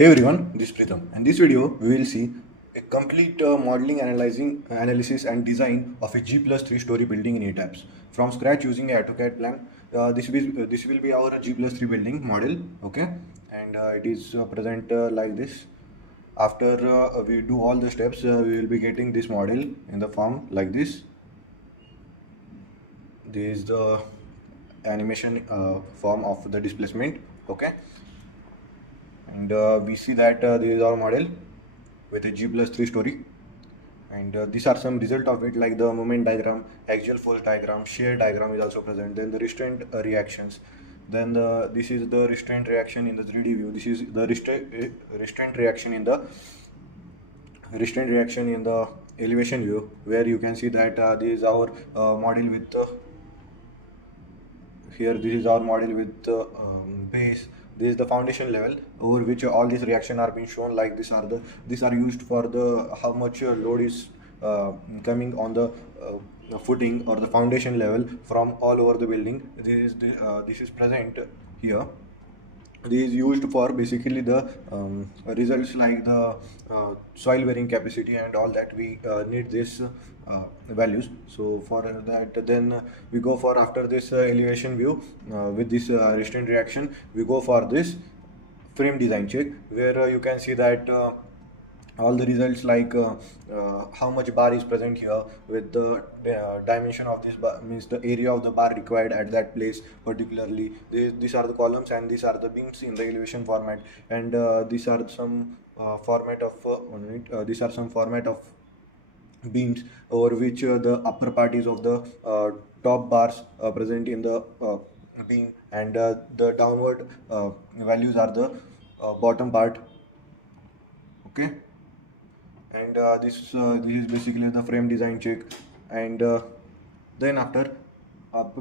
Hey everyone, this is Pritham. In this video, we will see a complete modeling, analysis and design of a G+3 story building in ETABS from scratch using a AutoCAD plan. This will be our G+3 building model, okay? And it is present like this. After we do all the steps, we will be getting this model in the form like this. This is the animation form of the displacement, okay? And we see that this is our model with a G+3 story, and these are some result of it, like the moment diagram, axial force diagram, shear diagram is also present, then the restraint reactions, then this is the restraint reaction in the 3D view, this is the restraint reaction in the elevation view, where you can see that this is our model with here this is our model with base. This is the foundation level over which all these reaction are being shown, like these are used for the how much load is coming on the footing or the foundation level from all over the building. This is present here. This is used for basically the results, like the soil bearing capacity and all that. We need this values. So for that, then we go for, after this elevation view with this restraint reaction, we go for this frame design check, where you can see that all the results, like how much bar is present here with the dimension of this bar, means the area of the bar required at that place particularly. These are the columns and these are the beams in the elevation format, and these are some format of these are some format of beams over which the upper part is of the top bars present in the beam, and the downward values are the bottom part, okay? And this is basically the frame design check. And then after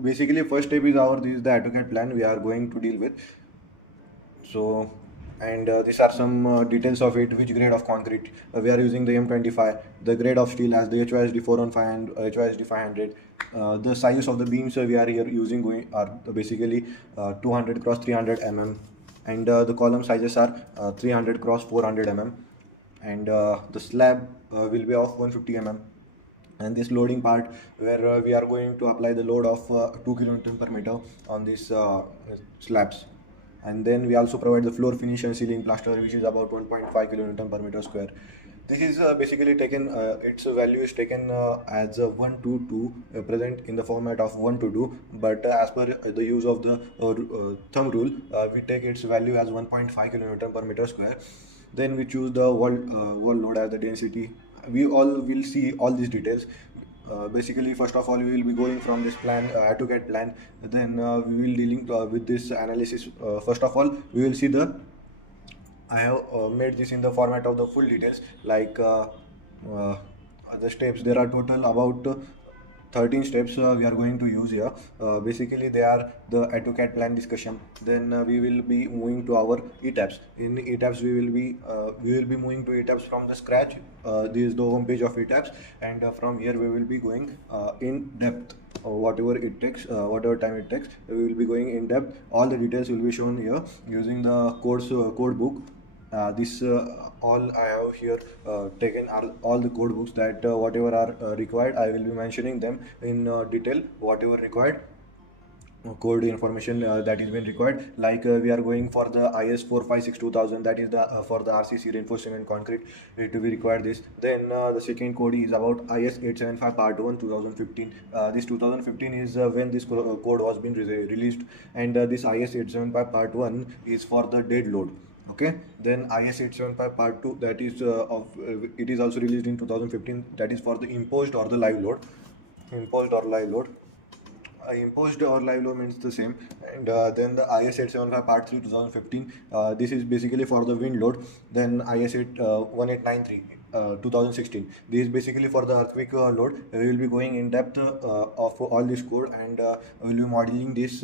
basically first step is this is the AutoCAD plan we are going to deal with. So, and these are some details of it, which grade of concrete we are using, the M25, the grade of steel as the HYSD 415 and HYSD 500. The sizes of the beams we are here using are basically 200 cross 300 mm, and the column sizes are 300 cross 400 mm, and the slab will be of 150 mm. And this loading part, where we are going to apply the load of 2 kN per meter on these slabs. And then we also provide the floor finish and ceiling plaster, which is about 1.5 kN per meter square. This is basically taken, its value is taken as a 1 to 2, present in the format of 1 to 2, but as per the use of the thumb rule, we take its value as 1.5 kN per meter square. Then we choose the wall load as the density. We all will see all these details. Basically, first of all, we will be going from this plan, AutoCAD plan. Then we will dealing with this analysis. First of all, we will see I have made this in the format of the full details, like the steps. There are total about 13 steps we are going to use here. Basically, they are the AutoCAD plan discussion. Then we will be moving to our ETABS. In ETABS, we will be moving to ETABS from the scratch. This is the home page of ETABS, and from here we will be going in depth. Whatever it takes, whatever time it takes, we will be going in depth. All the details will be shown here using the code book. This all I have here taken are all the code books, that whatever are required, I will be mentioning them in detail, whatever required code information that is been required. Like we are going for the IS 456-2000, that is the for the RCC reinforced cement concrete, it will be required this. Then the second code is about IS 875 part 1 2015. This 2015 is when this code was been released, and this IS 875 part 1 is for the dead load, okay? Then IS 875 part 2, that is it is also released in 2015, that is for the imposed or the live load. Imposed or live load, imposed or live load means the same. And then the IS 875 part 3 2015, this is basically for the wind load. Then IS 1893 2016, this is basically for the earthquake load. We will be going in depth of all this code, and we will be modeling this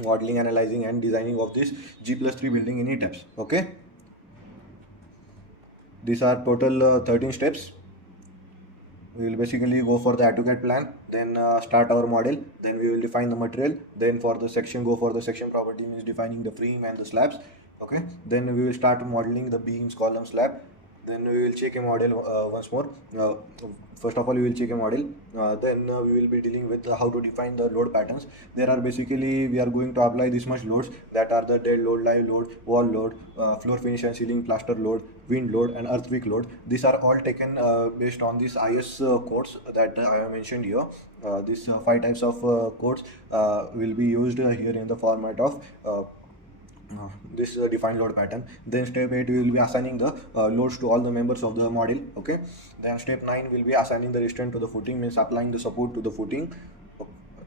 modeling, analyzing and designing of this G+3 building in ETABS, okay? These are total 13 steps. We will basically go for the AutoCAD plan, then start our model, then we will define the material, then for the section, go for the section property, means defining the frame and the slabs, Okay, then we will start modeling the beams, columns, slab. Then we will check a model once more. First of all, we will check a model. Then we will be dealing with how to define the load patterns. There are basically, we are going to apply this much loads, that are the dead load, live load, wall load, floor finish and ceiling plaster load, wind load and earthquake load. These are all taken based on these IS codes that I have mentioned here. These 5 types of codes will be used here in the format of this defined load pattern. Then step 8 we will be assigning the loads to all the members of the model. Okay, then step 9 will be assigning the restraint to the footing, means applying the support to the footing.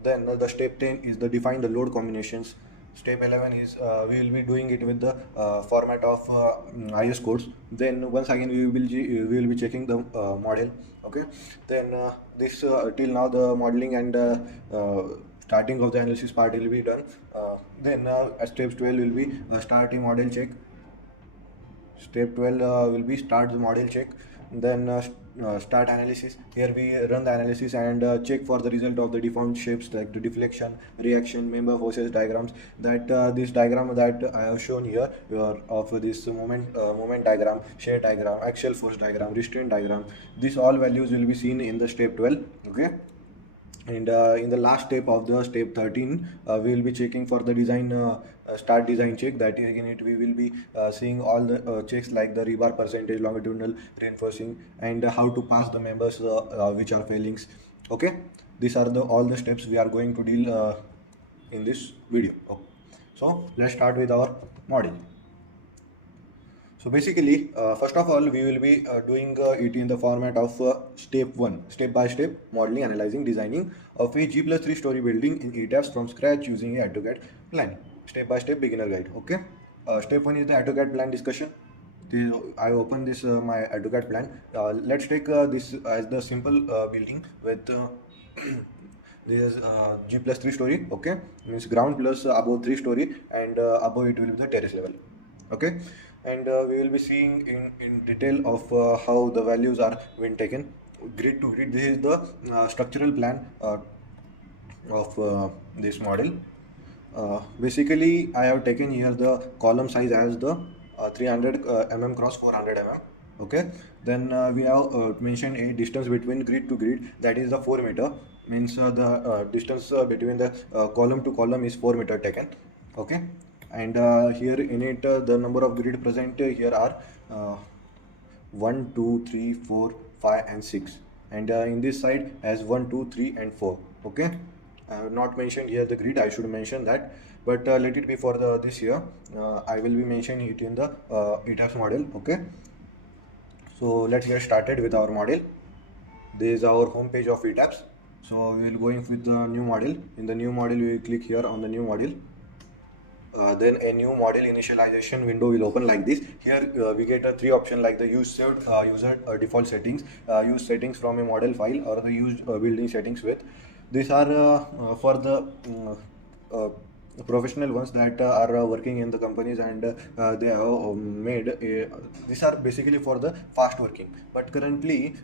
Then the step 10 is the define the load combinations. Step 11 is we will be doing it with the format of IS codes. Then once again we will be checking the model. Okay, then this till now the modeling and starting of the analysis part will be done. Then at step 12 will be start a model check. Step 12 will be start the model check. Then start analysis. Here we run the analysis and check for the result of the deformed shapes like the deflection, reaction, member forces diagrams. That this diagram that I have shown here of this moment diagram, shear diagram, axial force diagram, restraint diagram. These all values will be seen in the step 12. Okay. And in the last step of the step 13 we will be checking for the design start design check. That is, in it we will be seeing all the checks like the rebar percentage, longitudinal reinforcing, and how to pass the members which are failings. Okay, these are the all the steps we are going to deal in this video. So let's start with our model. So basically, first of all, we will be doing it in the format of step 1, step by step modeling, analyzing, designing of a G+3 story building in ETABS from scratch using a AutoCAD plan. Step by step beginner guide. Okay. Step 1 is the AutoCAD plan discussion. I open this my AutoCAD plan. Let's take this as the simple building with this is G+3 story. Okay, means ground plus above 3 story, and above it will be the terrace level. Okay, and we will be seeing in detail of how the values are being taken grid to grid. This is the structural plan of this model. Basically I have taken here the column size as the 300 mm cross 400 mm. Okay, then we have mentioned a distance between grid to grid, that is the 4 meter, means the distance between the column to column is 4 meter taken. Okay, and here in it the number of grid present here are 1 2 3 4 5 and 6, and in this side as 1 2 3 and 4. Okay, I have not mentioned here the grid, I should mention that, but let it be for this here. I will be mentioning it in the ETABS model. Okay, so let's get started with our model. This is our home page of ETABS. So we will going with the new model. In the new model we will click here on the new model. Then a new model initialization window will open like this. Here we get 3 options like the use saved user default settings, use settings from a model file, or the use building settings with. These are for the professional ones that are working in the companies, and they have made these are basically for the fast working. But currently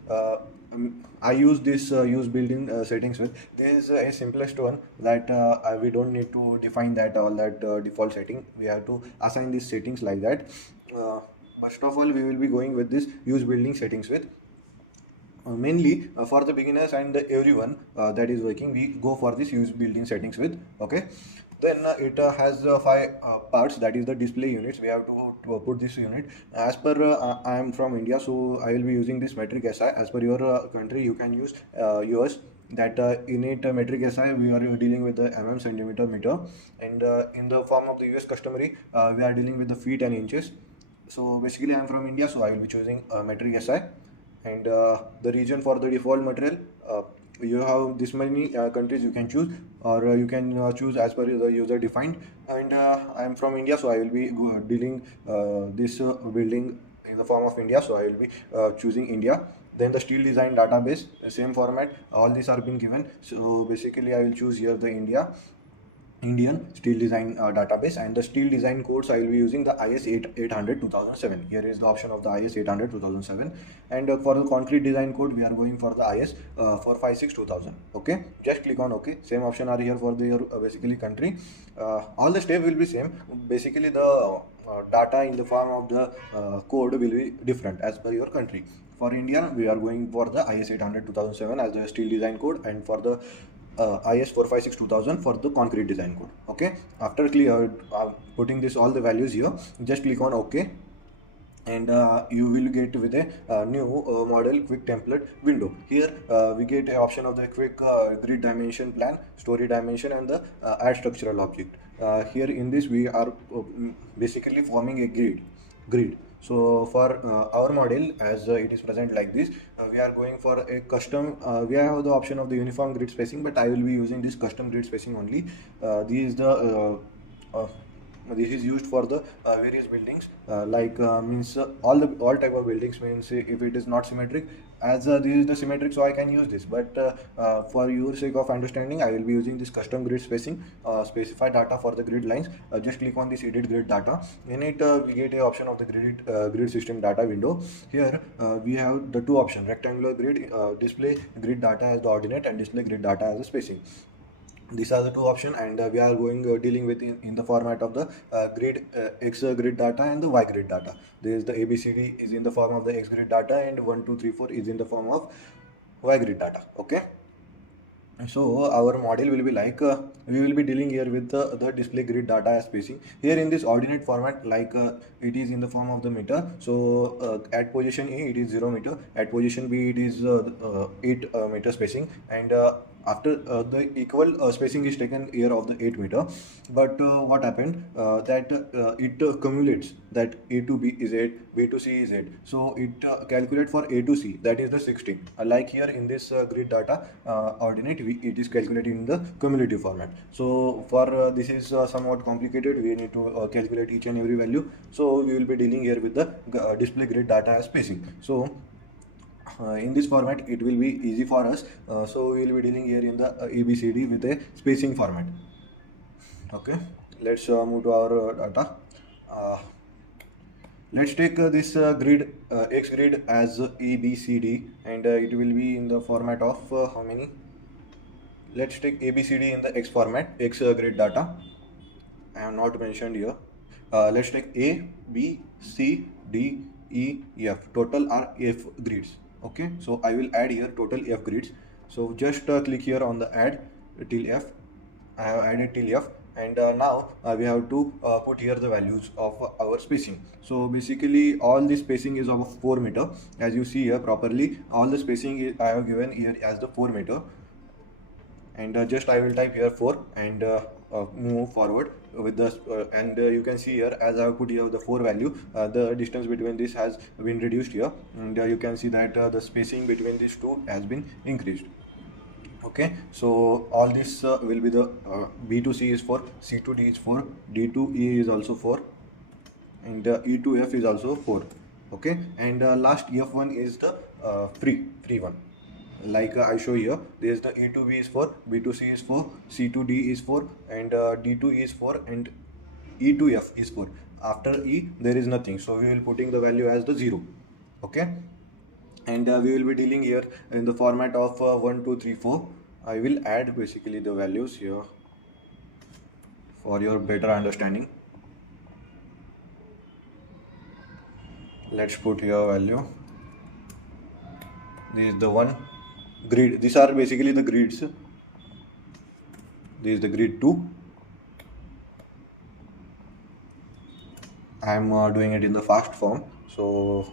I use this use building settings with. This is a simplest one that we don't need to define that all that default setting. We have to assign these settings like that. First of all, we will be going with this use building settings with. Mainly for the beginners and everyone that is working, we go for this use building settings with. Okay, then it has 5 parts, that is the display units. We have to put this unit as per I am from India, so I will be using this metric SI. As per your country you can use yours, that in it metric SI we are dealing with the mm, centimeter, meter, and in the form of the US customary we are dealing with the feet and inches. So basically I am from India, so I will be choosing metric SI. And the region for the default material, you have this many countries you can choose, or you can choose as per the user defined. And I am from India, so I will be dealing this building in the form of India, so I will be choosing India. Then the steel design database, same format, all these are being given, so basically I will choose here the India. Indian steel design database, and the steel design codes I will be using the IS 800 2007. Here is the option of the IS 800 2007, and for the concrete design code we are going for the IS 456 2000. Okay, just click on OK. Same option are here for the your basically country. All the steps will be same. Basically the data in the form of the code will be different as per your country. For India, we are going for the IS 800 2007 as the steel design code, and for the IS 456 2000 for the concrete design code. Okay, after clear putting this all the values here, just click on OK, and you will get with a new model quick template window. Here we get an option of the quick grid dimension plan, story dimension, and the add structural object. Here in this we are basically forming a grid. So for our model, as it is present like this, we are going for a custom. We have the option of the uniform grid spacing, but I will be using this custom grid spacing only. This is used for the various buildings, means all type of buildings. Means if it is not symmetric, as this is the symmetric, so I can use this, but for your sake of understanding I will be using this custom grid spacing. Specify data for the grid lines. Just click on this edit grid data. In it we get a option of the grid system data window. Here we have the two options: rectangular grid, display grid data as the ordinate, and display grid data as the spacing. These are the two options, and we are going dealing with in the format of the grid x grid data and the y grid data. There is the ABCD is in the form of the x grid data, and 1 2 3 4 is in the form of y grid data. Okay, so our model will be like we will be dealing here with the display grid data as spacing. Here in this ordinate format, it is in the form of the meter. So at position A it is 0 meter, at position B it is 8 meter spacing, and after the equal spacing is taken here of the 8 meter. But what happened that it cumulates that A to B is 8, B to C is 8, so it calculate for A to C, that is the 16. Like here in this grid data ordinate, it is calculated in the cumulative format. So for this is somewhat complicated, we need to calculate each and every value. So we will be dealing here with the display grid data as spacing. So in this format it will be easy for us. So we will be dealing here in the ABCD with a spacing format. Okay, let's move to our data. Let's take this grid x grid as ABCD, and it will be in the format of how many? Let's take ABCD in the x format, x grid data. I have not mentioned here. Let's take A, B, C, D, E, F. Total are F grids. Okay, so I will add here total F grids. So just click here on the add till F. I have added till F, and now we have to put here the values of our spacing. So basically all the spacing is of 4 meter. As you see here properly, all the spacing I have given here as the 4 meter, and just I will type here 4 and move forward with this, and you can see here as I have put here the 4 value, the distance between this has been reduced here, and you can see that the spacing between these two has been increased. Okay, so all this will be the B to C is 4, C to D is 4, D to E is also 4, and E to F is also 4. Okay, and last F1 is the free one. Like I show here, there is the A to B is 4, B to C is 4, C to D is 4, and D to E is 4, and E to F is 4. After E there is nothing, so we will putting the value as the 0. Okay, and we will be dealing here in the format of 1 2 3 4. I will add basically the values here for your better understanding. Let's put here value. This is the one grid. These are basically the grids. This is the grid 2. I am doing it in the fast form, so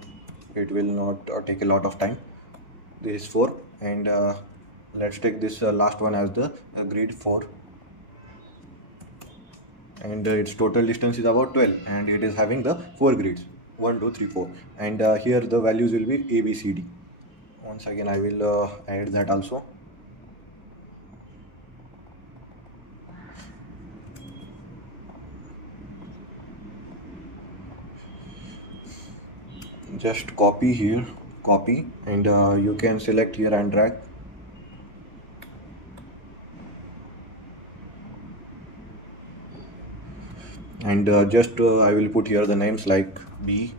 it will not take a lot of time. This is 4, and let's take this last one as the grid 4, and its total distance is about 12, and it is having the 4 grids 1 2 3 4, and here the values will be A B C D. Once again I will add that also. Just copy here, copy, and you can select here and drag. and just I will put here the names like B,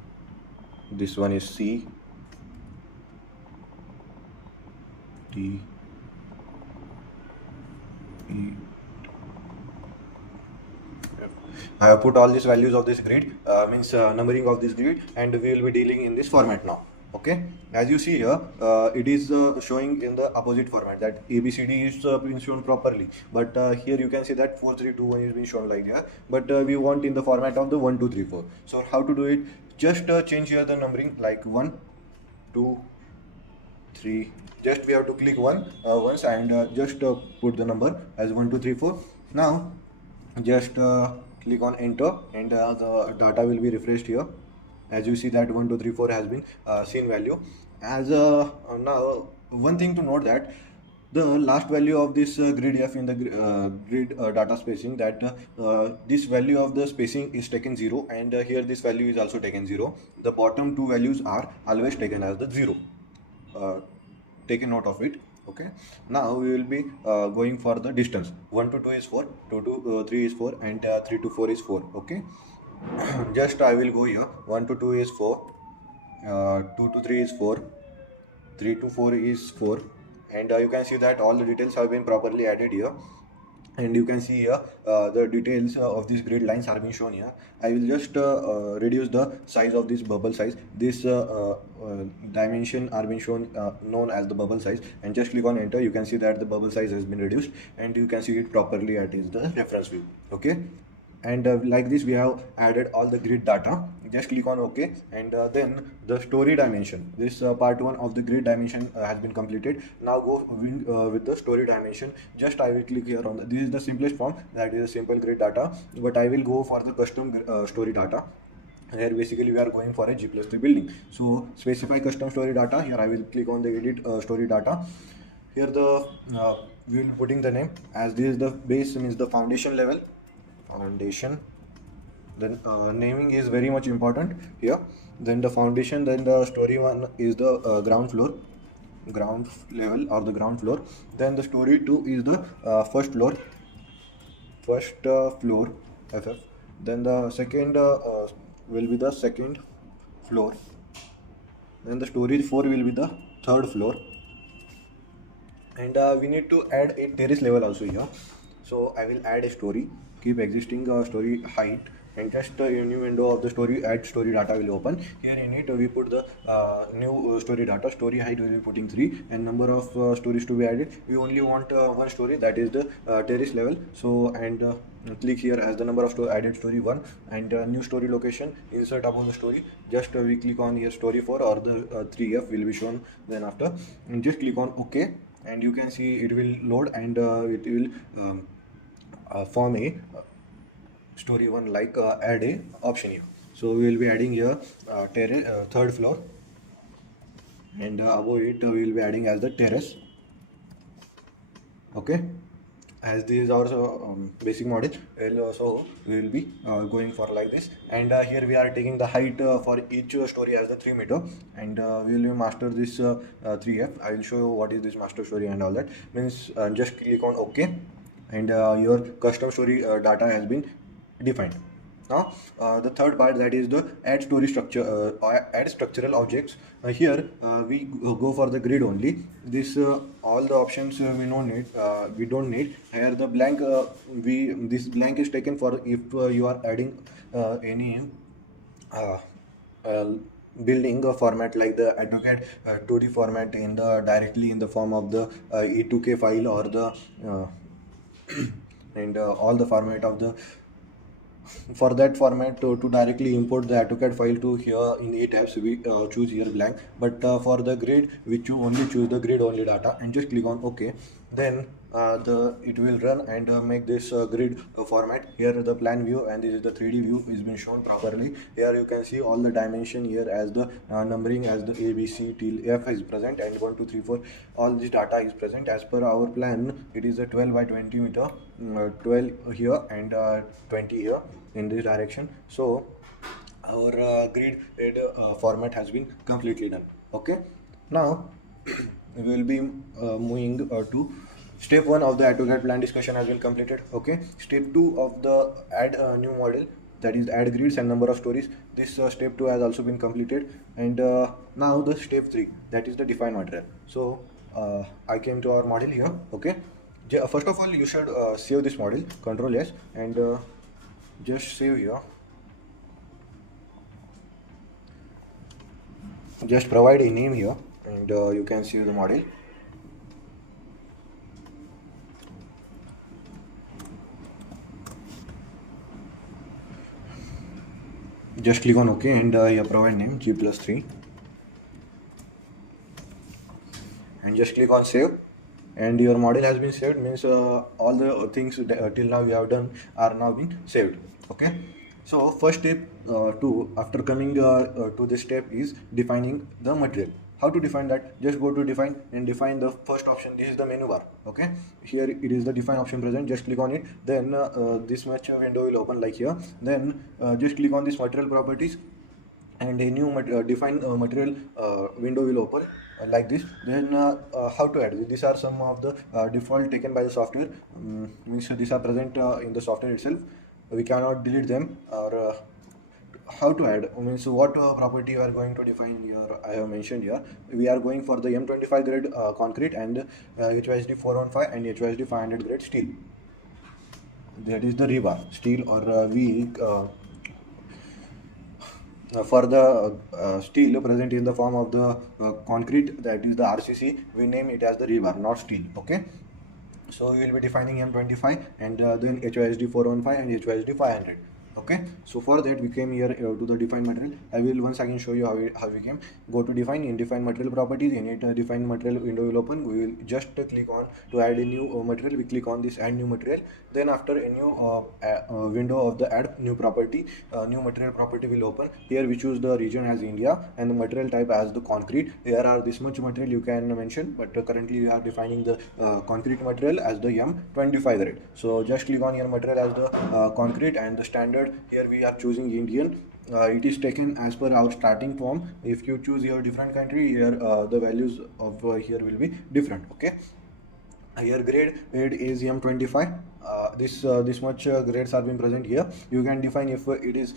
this one is C, D, E. I have put all these values of this grid, means numbering of this grid, and we will be dealing in this format now. Okay, as you see here, it is showing in the opposite format, that ABCD is being shown properly, but here you can see that 4 3 2 1 is being shown like that, but we want in the format of the 1 2 3 4. So how to do it? Just change here the numbering like 1 2 3. Just we have to click once, and just put the number as 1 2 3 4. Now just click on enter, and the data will be refreshed here. As you see that 1 2 3 4 has been seen value. As now one thing to note, that the last value of this grid F in the grid data spacing, that this value of the spacing is taken 0, and here this value is also taken 0. The bottom two values are always taken as the 0. Take a note of it. Okay, now we will be going for the distance. 1 to 2 is 4, 2 to 3 is 4, and 3 to 4 is 4. Okay, just I will go here. 1 to 2 is 4, 2 to 3 is 4, 3 to 4 is 4, and you can see that all the details have been properly added here. And you can see here the details of these grid lines are being shown here. I will just reduce the size of this bubble size. This dimension are being shown known as the bubble size, and just click on enter. You can see that the bubble size has been reduced, and you can see it properly at is the reference view. Okay, and like this we have added all the grid data. Just click on OK, and then the story dimension, this part 1 of the grid dimension has been completed. Now go with the story dimension. Just I will click here on this is the simplest form, that is a simple grid data, but I will go for the custom story data. Here basically we are going for a G+3 building, so specify custom story data. Here I will click on the edit story data. Here the we will putting the name, as this is the base, means the foundation level, foundation. Then naming is very much important here. Then the foundation, then the story 1 is the ground floor, ground level or the ground floor. Then the story 2 is the first floor, FF. Then the second will be the second floor. Then the story 4 will be the third floor, and we need to add a terrace level also here. So I will add a story, keep existing story height, and just a new window of the story add story data will open. Here in it we put the new story data. Story height we will be putting 3, and number of stories to be added, we only want one story, that is the terrace level. So and click here as the number of added story 1, and new story location, insert above the story. Just we click on here story 4 or the 3F will be shown then after, and just click on OK, and you can see it will load, and it will form a story 1 like add a option here. So we will be adding here terrace, third floor, and above it we will be adding as the terrace. Okay, as this is our basic model, so we will be going for like this. And here we are taking the height for each story as the 3 meter, and we will master this 3F. I will show you what is this master story and all that. Means just click on OK, and your custom story data has been defined. Now the third part, that is the add story structure, add structural objects. Here we go for the grid only. This all the options we don't need. We don't need here the blank. This blank is taken for if you are adding any building format like the AutoCAD 2D format in the directly in the form of the E2K file or the and all the format of the. For that format to directly import the AutoCAD file to here in ETABS, we choose here blank. But for the grid, we only choose the grid only data, and just click on OK. Then it will run and make this grid format. Here the plan view, and this is the 3D view is been shown properly. Here you can see all the dimension here as the numbering as the A, B, C till F is present, and 1 2 3 4 all this data is present. As per our plan, it is a 12 by 20 meter, 12 here and 20 here in this direction. So our grid format has been completely done. Okay, now we will be moving to step 1 of the AutoCAD plan discussion has been completed. Okay, step 2 of the add new model that is add grids and number of stories. This step 2 has also been completed, and now the step 3, that is the define material. So I came to our model here. Okay, first of all you should save this model, Control S, and just save here. Just provide a name here, and you can save the model. Just click on OK, and you provide name G+3, and just click on save, and your model has been saved. Means all the things till now you have done are now being saved. Okay, so first step after coming to this step is defining the material. How to define that? Just go to define and define the first option. This is the menu bar. Okay, here it is the define option present. Just click on it, then this much window will open like here. Then just click on this material properties, and a new define material window will open like this. Then how to add? These are some of the default taken by the software. Means these are present in the software itself. We cannot delete them. Or how to add? Means what property you are going to define here? I have mentioned here. We are going for the M25 grade concrete and HYSD 415 and HYSD 500 grade steel. That is the rebar steel, or we for the steel present in the form of the concrete, that is the RCC, we name it as the rebar, not steel. Okay, so we will be defining M25 and then HYSD 415 and HYSD 500. Okay, so for that we came here to the define material. I will once again show you how we came. Go to define, in define material properties, in it define material window will open. We will just click on to add a new material. We click on this add new material. Then after a new window of the add new property, new material property will open. Here we choose the region as India and the material type as the concrete. Here are this much material you can mention, but currently we are defining the concrete material as the M25 grade. So just click on your material as the concrete, and the standard here we are choosing Indian. It is taken as per our starting form. If you choose your different country, here the values of here will be different. Okay, here grade is M25. This much grades are being present here. You can define if it is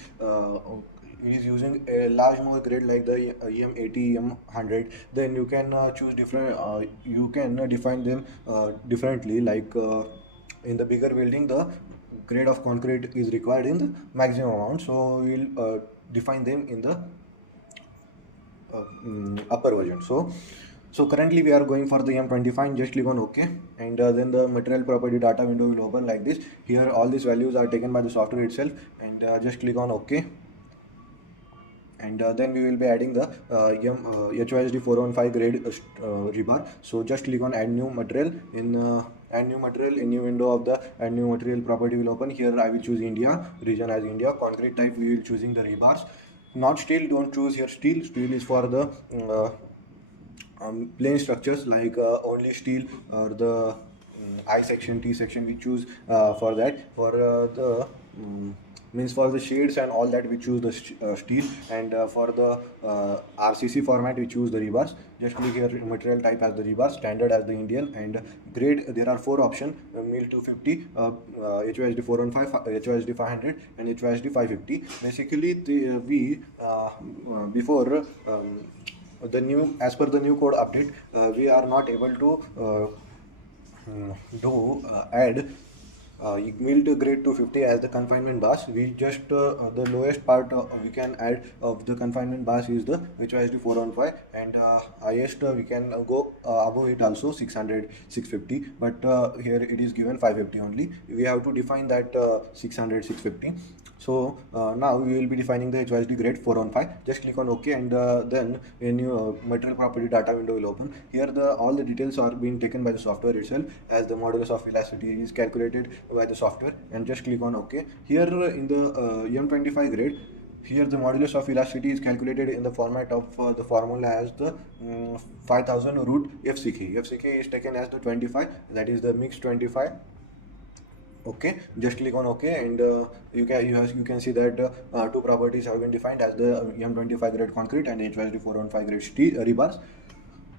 using a large more grade like the EM80, EM100, then you can choose different. You can define them differently. Like in the bigger building, the grade of concrete is required in the maximum amount, so we will define them in the upper version. So currently we are going for the M25. Just click on OK, and then the material property data window will open like this. Here all these values are taken by the software itself, and just click on OK, and then we will be adding the HYSD 415 grade rebar. So just click on add new material. In add new material, a new window of the add new material property will open. Here I will choose India, region as India, concrete type we will choosing the rebars, not steel. Don't choose here steel. Steel is for the plain structures, like only steel or the I section, T section we choose for that. For the means for the shades and all that we choose the steel, and for the RCC format we choose the rebars. Just click here material type as the rebar, standard as the Indian, and grade there are 4 options: mil 250, HYSD 415, HYSD 500 and HYSD 550. Basically we before the new, as per the new code update, we are not able to add milled grade 250 as the confinement bars. We just the lowest part we can add of the confinement bars is the HYSD 415, and highest we can go above it also 600, 650, but here it is given 550 only. We have to define that 600, 650. So now we will be defining the HYSD grade 415. Just click on OK, and then a new material property data window will open. Here all the details are being taken by the software itself, as the modulus of elasticity is calculated by the software, and just click on OK. Here in the M25 grade, here the modulus of elasticity is calculated in the format of the formula as the 5000 root FCK. FCK is taken as the 25, that is the mixed 25. Okay, just click on OK, and you can see that 2 properties have been defined as the M25 grade concrete and HYSD 415 grade steel rebars.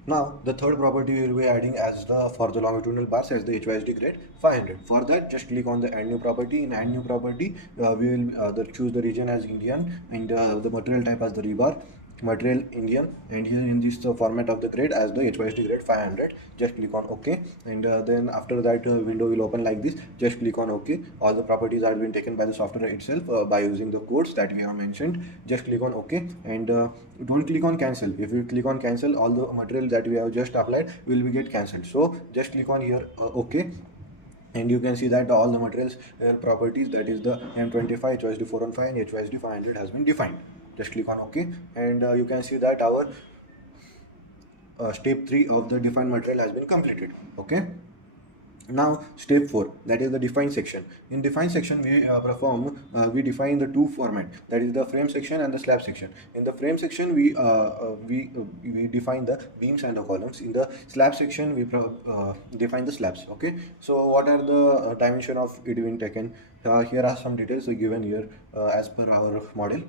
Now the third property we will be adding as the for the longitudinal bars as the HYSD grade 500. For that, just click on the add new property. In add new property, we will choose the region as Indian and the material type as the rebar, material Indian, and here in this format of the grade as the HYSD grade 500. Just click on OK, and then after that window will open like this. Just click on OK. All the properties are being taken by the software itself by using the codes that we have mentioned. Just click on OK, and don't click on cancel. If you click on cancel, all the material that we have just applied will be get cancelled. So just click on here OK, and you can see that all the materials properties, that is the M25, HYSD 415 and HYSD 500 has been defined. Just click on OK, and you can see that our step 3 of the defined material has been completed. Okay. Now step 4, that is the define section. In define section we define the two format, that is the frame section and the slab section. In the frame section we define the beams and the columns. In the slab section we define the slabs. Okay, so what are the dimension of it being taken? Here are some details given here as per our model.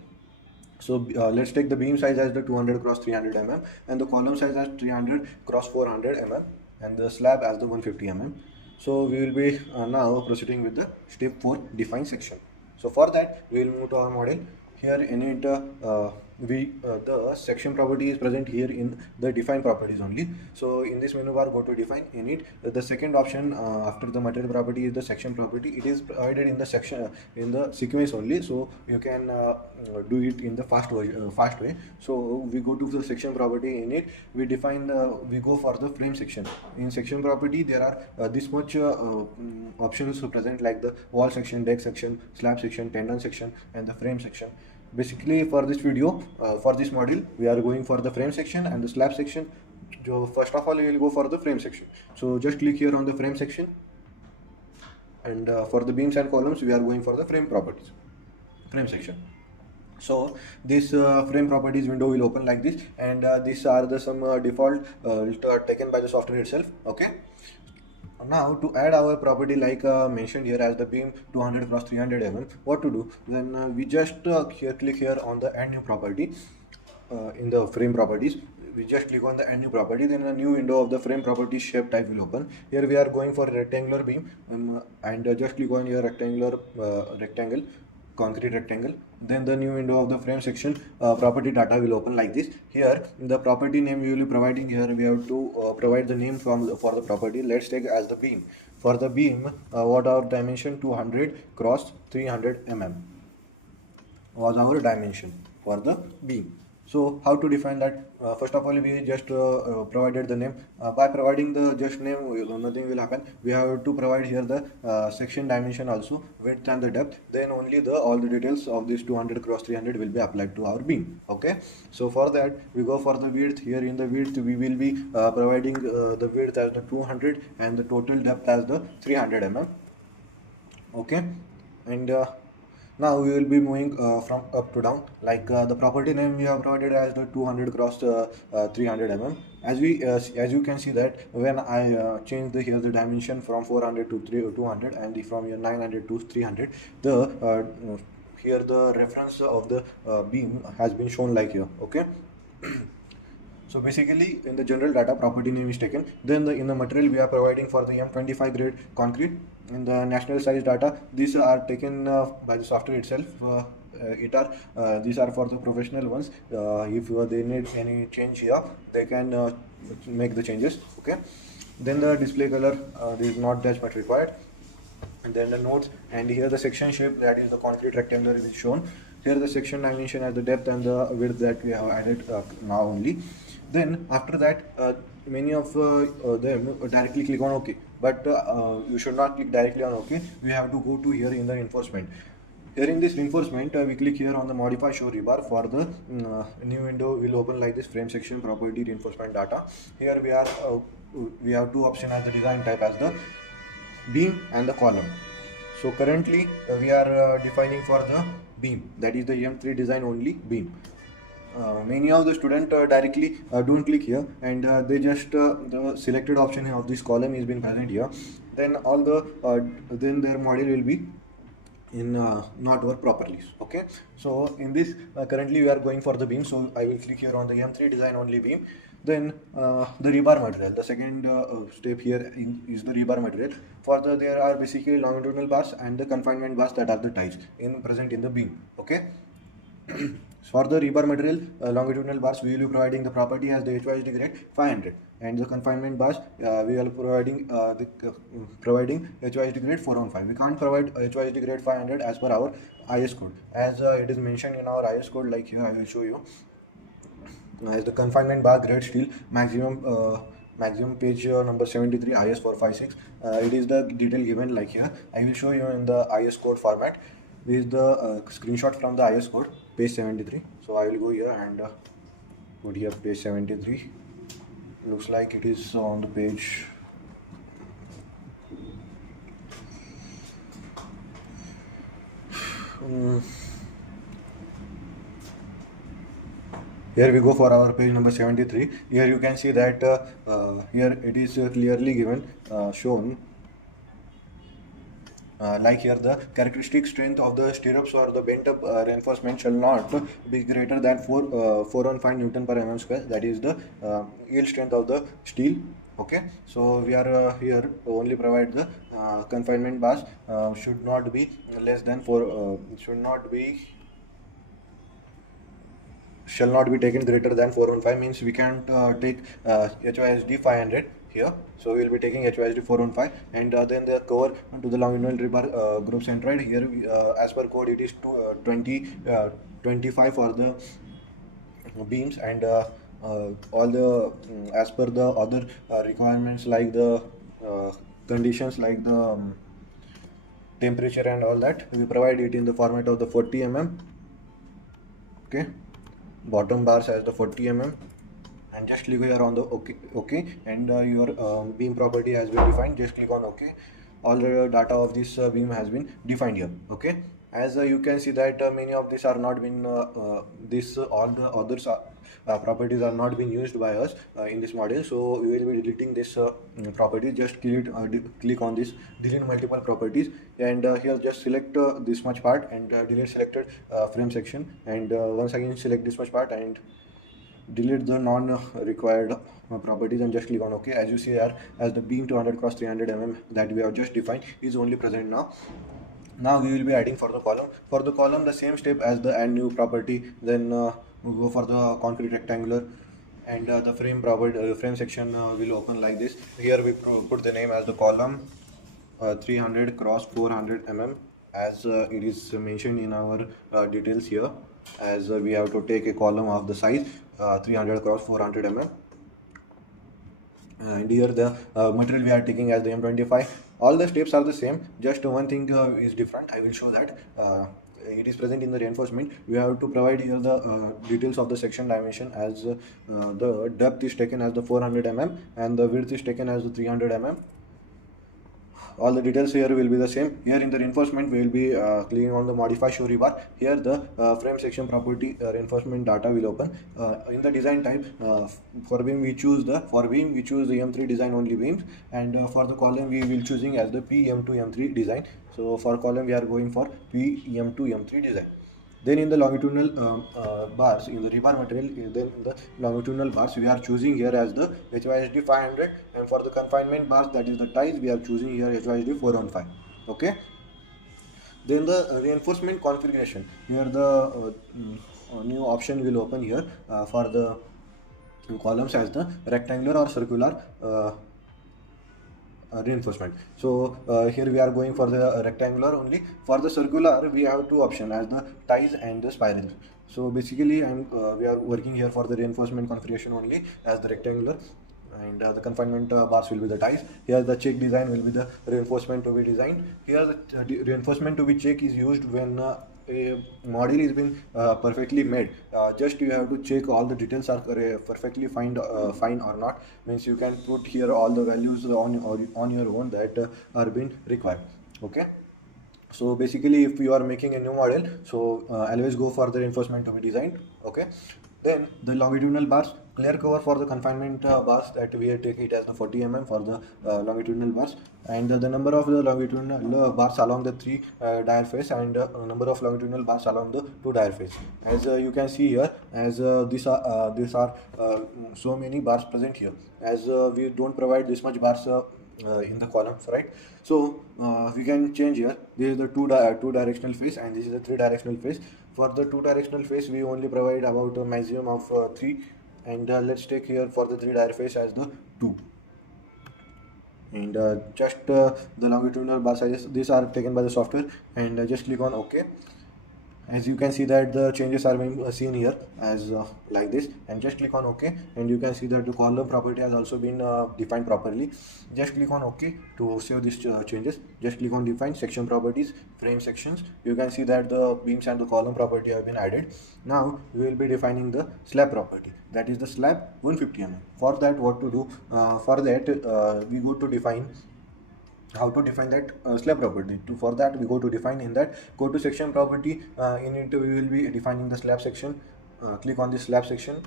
So let's take the beam size as the 200 cross 300 mm and the column size as 300 cross 400 mm and the slab as the 150 mm. So we will be now proceeding with the step 4 define section. So for that we will move to our model. Here in it the section property is present here in the define properties only. So in this menu bar, go to define. In it the second option after the material property is the section property. It is provided in the section in the sequence only, so you can do it in the fast way. So we go to the section property. In it we define we go for the frame section. In section property there are this much options present, like the wall section, deck section, slab section, tendon section and the frame section. Basically for this video, for this module, we are going for the frame section and the slab section. So first of all we will go for the frame section. So just click here on the frame section, and for the beams and columns we are going for the frame properties, frame section. So this frame properties window will open like this, and these are the some default taken by the software itself. Okay. Now to add our property like mentioned here as the beam 200 cross 300 mm, what to do? Then we just click here on the add new property in the frame properties. We just click on the add new property, then a new window of the frame property shape type will open. Here we are going for rectangular beam, and just click on your rectangle, concrete rectangle. Then the new window of the frame section property data will open like this. Here the property name we will be providing. Here we have to provide the name for the property. Let's take as the beam. For the beam, what our dimension 200 cross 300 mm was our dimension for the beam. So how to define that? First of all, we just provided the name. By providing the just name, nothing will happen. We have to provide here the section dimension also, width and the depth. Then only all the details of this 200 cross 300 will be applied to our beam. Okay. So for that we go for the width. Here in the width we will be providing the width as the 200 and the total depth as the 300 mm. Okay. And now we will be moving from up to down, like the property name we have provided as the 200 cross 300 mm. As you can see that when I change here the dimension from 400 to 200 and from here 900 to 300, the here the reference of the beam has been shown like here. Okay. So basically in the general data property name is taken. Then in the material we are providing for the M25 grade concrete. In the national size data, these are taken by the software itself. These are for the professional ones. If they need any change here, they can make the changes. Okay. Then the display color, there is not that much required. And then the nodes, and here the section shape, that is the concrete rectangular, is shown. Here the section dimension as the depth and the width that we have added now only. Then after that many of them directly click on OK, but you should not click directly on OK. We have to go to here in the reinforcement. Here in this reinforcement we click here on the modify show rebar. For the new window will open like this, frame section property reinforcement data. Here we have two options as the design type as the beam and the column. So currently we are defining for the beam, that is the M3 design only beam. Many of the students directly don't click here, and they just the selected option of this column is been present here. Then all the then their model will be in not work properly. Okay. So in this currently we are going for the beam, so I will click here on the M3 design only beam. Then the rebar material. The second step here is the rebar material. Further, there are basically longitudinal bars and the confinement bars that are the ties present in the beam. Okay. For the rebar material, longitudinal bars, we will be providing the property as the HYSD grade 500, and the confinement bars, we are providing HYSD grade 415. We can't provide HYSD grade 500 as per our IS code, as it is mentioned in our IS code. Like here, I will show you. As the confinement bar grade steel maximum page number 73 IS 456. It is the detail given like here. I will show you in the IS code format. This is the screenshot from the IS code, page 73. So I will go here and put here page 73. Looks like it is on the page. Here we go for our page number 73. Here you can see that here it is clearly given, shown. Like here, the characteristic strength of the stirrups or the bent up reinforcement shall not be greater than 415 Newton per mm square. That is the yield strength of the steel. Okay, so we are here only provide the confinement bars should not be less than shall not be taken greater than 415, means we can't take HYSD 500 here. So we will be taking HYSD 415, and then the cover to the longitudinal rebar group centroid. Here as per code it is 25 for the beams, and all the as per the other requirements, like the conditions, like the temperature and all that, we provide it in the format of the 40 mm. Okay, bottom bars as the 40 mm, and just click here on the okay, and your beam property has been defined. Just click on OK. All the data of this beam has been defined here. Okay, as you can see that many of these are not been all the others properties are not being used by us in this model. So we will be deleting this property. Just click on this delete multiple properties, and here just select this much part and delete selected frame section, and once again select this much part and delete the non-required properties, and just click on OK. As you see here, as the beam 200 cross 300 mm that we have just defined is only present now. Now we will be adding for the column. For the column, the same step as the add new property. Then we go for the concrete rectangular, and the frame property frame section will open like this. Here we put the name as the column 300 cross 400 mm, as it is mentioned in our details here, as we have to take a column of the size 300 cross 400 mm. And here the material we are taking as the M25. All the steps are the same, just one thing is different. I will show that. It is present in the reinforcement. We have to provide here the details of the section dimension, as the depth is taken as the 400 mm and the width is taken as the 300 mm. All the details here will be the same. Here in the reinforcement, we will be clicking on the modify show rebar. Here the frame section property reinforcement data will open. In the design type, for beam we choose the M3 design only beams, and for the column we will choosing as the PM2 M3 design. So for column we are going for PM2 M3 design. Then in the longitudinal bars, in the rebar material, then in the longitudinal bars, we are choosing here as the HYSD 500, and for the confinement bars, that is the ties, we are choosing here HYSD 415. Okay. Then the reinforcement configuration. Here the new option will open here for the columns as the rectangular or circular reinforcement. So here we are going for the rectangular only. For the circular, we have two options as the ties and the spirals. So basically we are working here for the reinforcement configuration only as the rectangular, and the confinement bars will be the ties. Here the check design will be the reinforcement to be designed. Here the reinforcement to be check is used when a model is been perfectly made. Just you have to check all the details are perfectly fine or not. Means you can put here all the values on your own that are being required. Okay. So basically, if you are making a new model, so always go for the reinforcement to be designed. Okay. Then the longitudinal bars, clear cover for the confinement bars, that we take it as the 40 mm for the longitudinal bars, and the number of the longitudinal bars along the three dial face, and number of longitudinal bars along the two dial face. As you can see here, as these are so many bars present here, as we don't provide this much bars in the columns, right? So we can change here. This is the two directional face, and this is the three directional face. For the two directional face, we only provide about a maximum of 3, and let's take here for the three direct face as the 2. And just the longitudinal bar sizes, these are taken by the software, and just click on OK. As you can see that the changes are being seen here as like this, and just click on OK, and you can see that the column property has also been defined properly. Just click on OK to save these changes. Just click on define section properties, frame sections. You can see that the beams and the column property have been added. Now we will be defining the slab property, that is the slab 150 mm. For that, what to do? For that we go to define how to define that slab property. For that, we go to define. In that, go to section property. In it, we will be defining the slab section. Click on the slab section.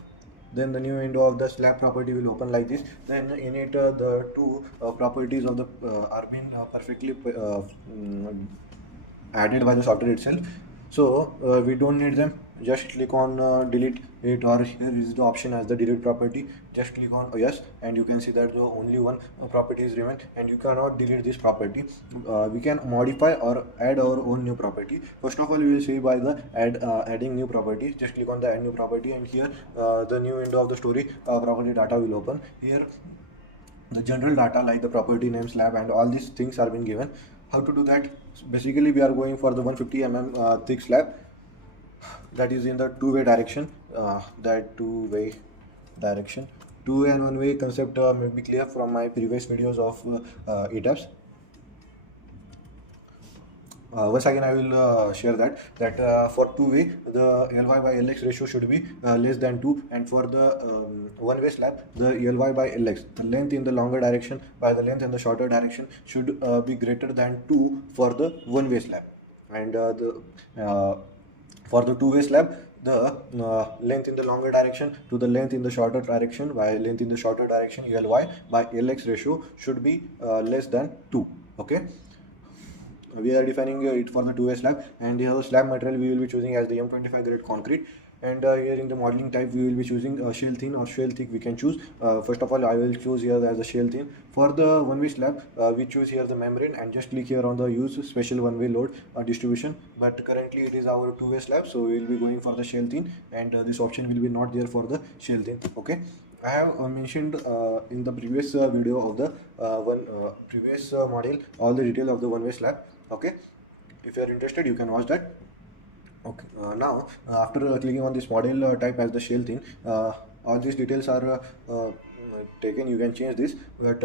Then the new window of the slab property will open like this. Then in it, the two properties of the are being perfectly added by the software itself. So we don't need them. Just click on delete it, or here is the option as the delete property. Just click on yes, and you can see that the only one property is remained, and you cannot delete this property. We can modify or add our own new property. First of all, we will see by the adding new property. Just click on the add new property, and here the new window of the story property data will open. Here the general data like the property name, slab, and all these things are being given. How to do that? Basically, we are going for the 150 mm thick slab, that is in the two-way direction. That two-way direction, two-way and one-way concept may be clear from my previous videos of ETABS. Once again, I will share that for two-way, the Ly by Lx ratio should be less than 2, and for the one-way slab, the Ly by Lx, the length in the longer direction by the length in the shorter direction, should be greater than 2 for the one-way slab. And for the two-way slab, the length in the longer direction to the length in the shorter direction by length in the shorter direction, Ly by Lx ratio should be less than 2. Okay. We are defining it for the two-way slab, and here the slab material we will be choosing as the M25 grade concrete. And here in the modeling type, we will be choosing shell thin or shell thick. We can choose. First of all, I will choose here as the shell thin. For the one-way slab, we choose here the membrane, and just click here on the use special one-way load distribution. But currently it is our two-way slab, so we will be going for the shell thin, and this option will be not there for the shell thin. Okay. I have mentioned in the previous video of the previous model all the detail of the one-way slab. Okay, if you are interested, you can watch that. Okay, now after clicking on this model type as the shell thin, all these details are taken. You can change this, but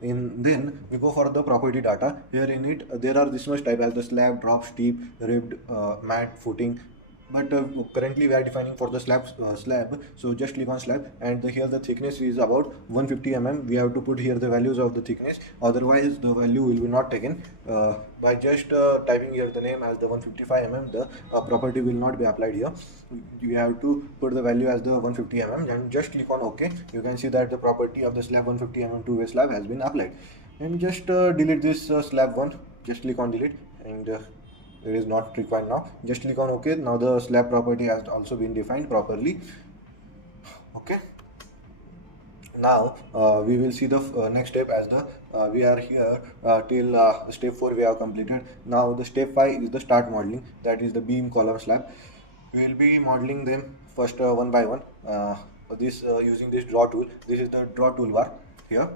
then we go for the property data. Here in it, there are this much type as the slab, drop, steep, ribbed, mat, footing. But currently we are defining for the slab, so just click on slab, and here the thickness is about 150 mm. We have to put here the values of the thickness, otherwise the value will be not taken. By just typing here the name as the 155 mm, the property will not be applied here. You have to put the value as the 150 mm, and just click on OK. You can see that the property of the slab 150 mm two-way slab has been applied. And just delete this slab one. Just click on delete, and it is not required now. Just click on OK. Now the slab property has also been defined properly. Okay. Now we will see the next step, as the we are here till step 4 we have completed. Now the step 5 is the start modeling, that is the beam, column, slab. We will be modeling them first one by one. Using this draw tool. This is the draw toolbar here.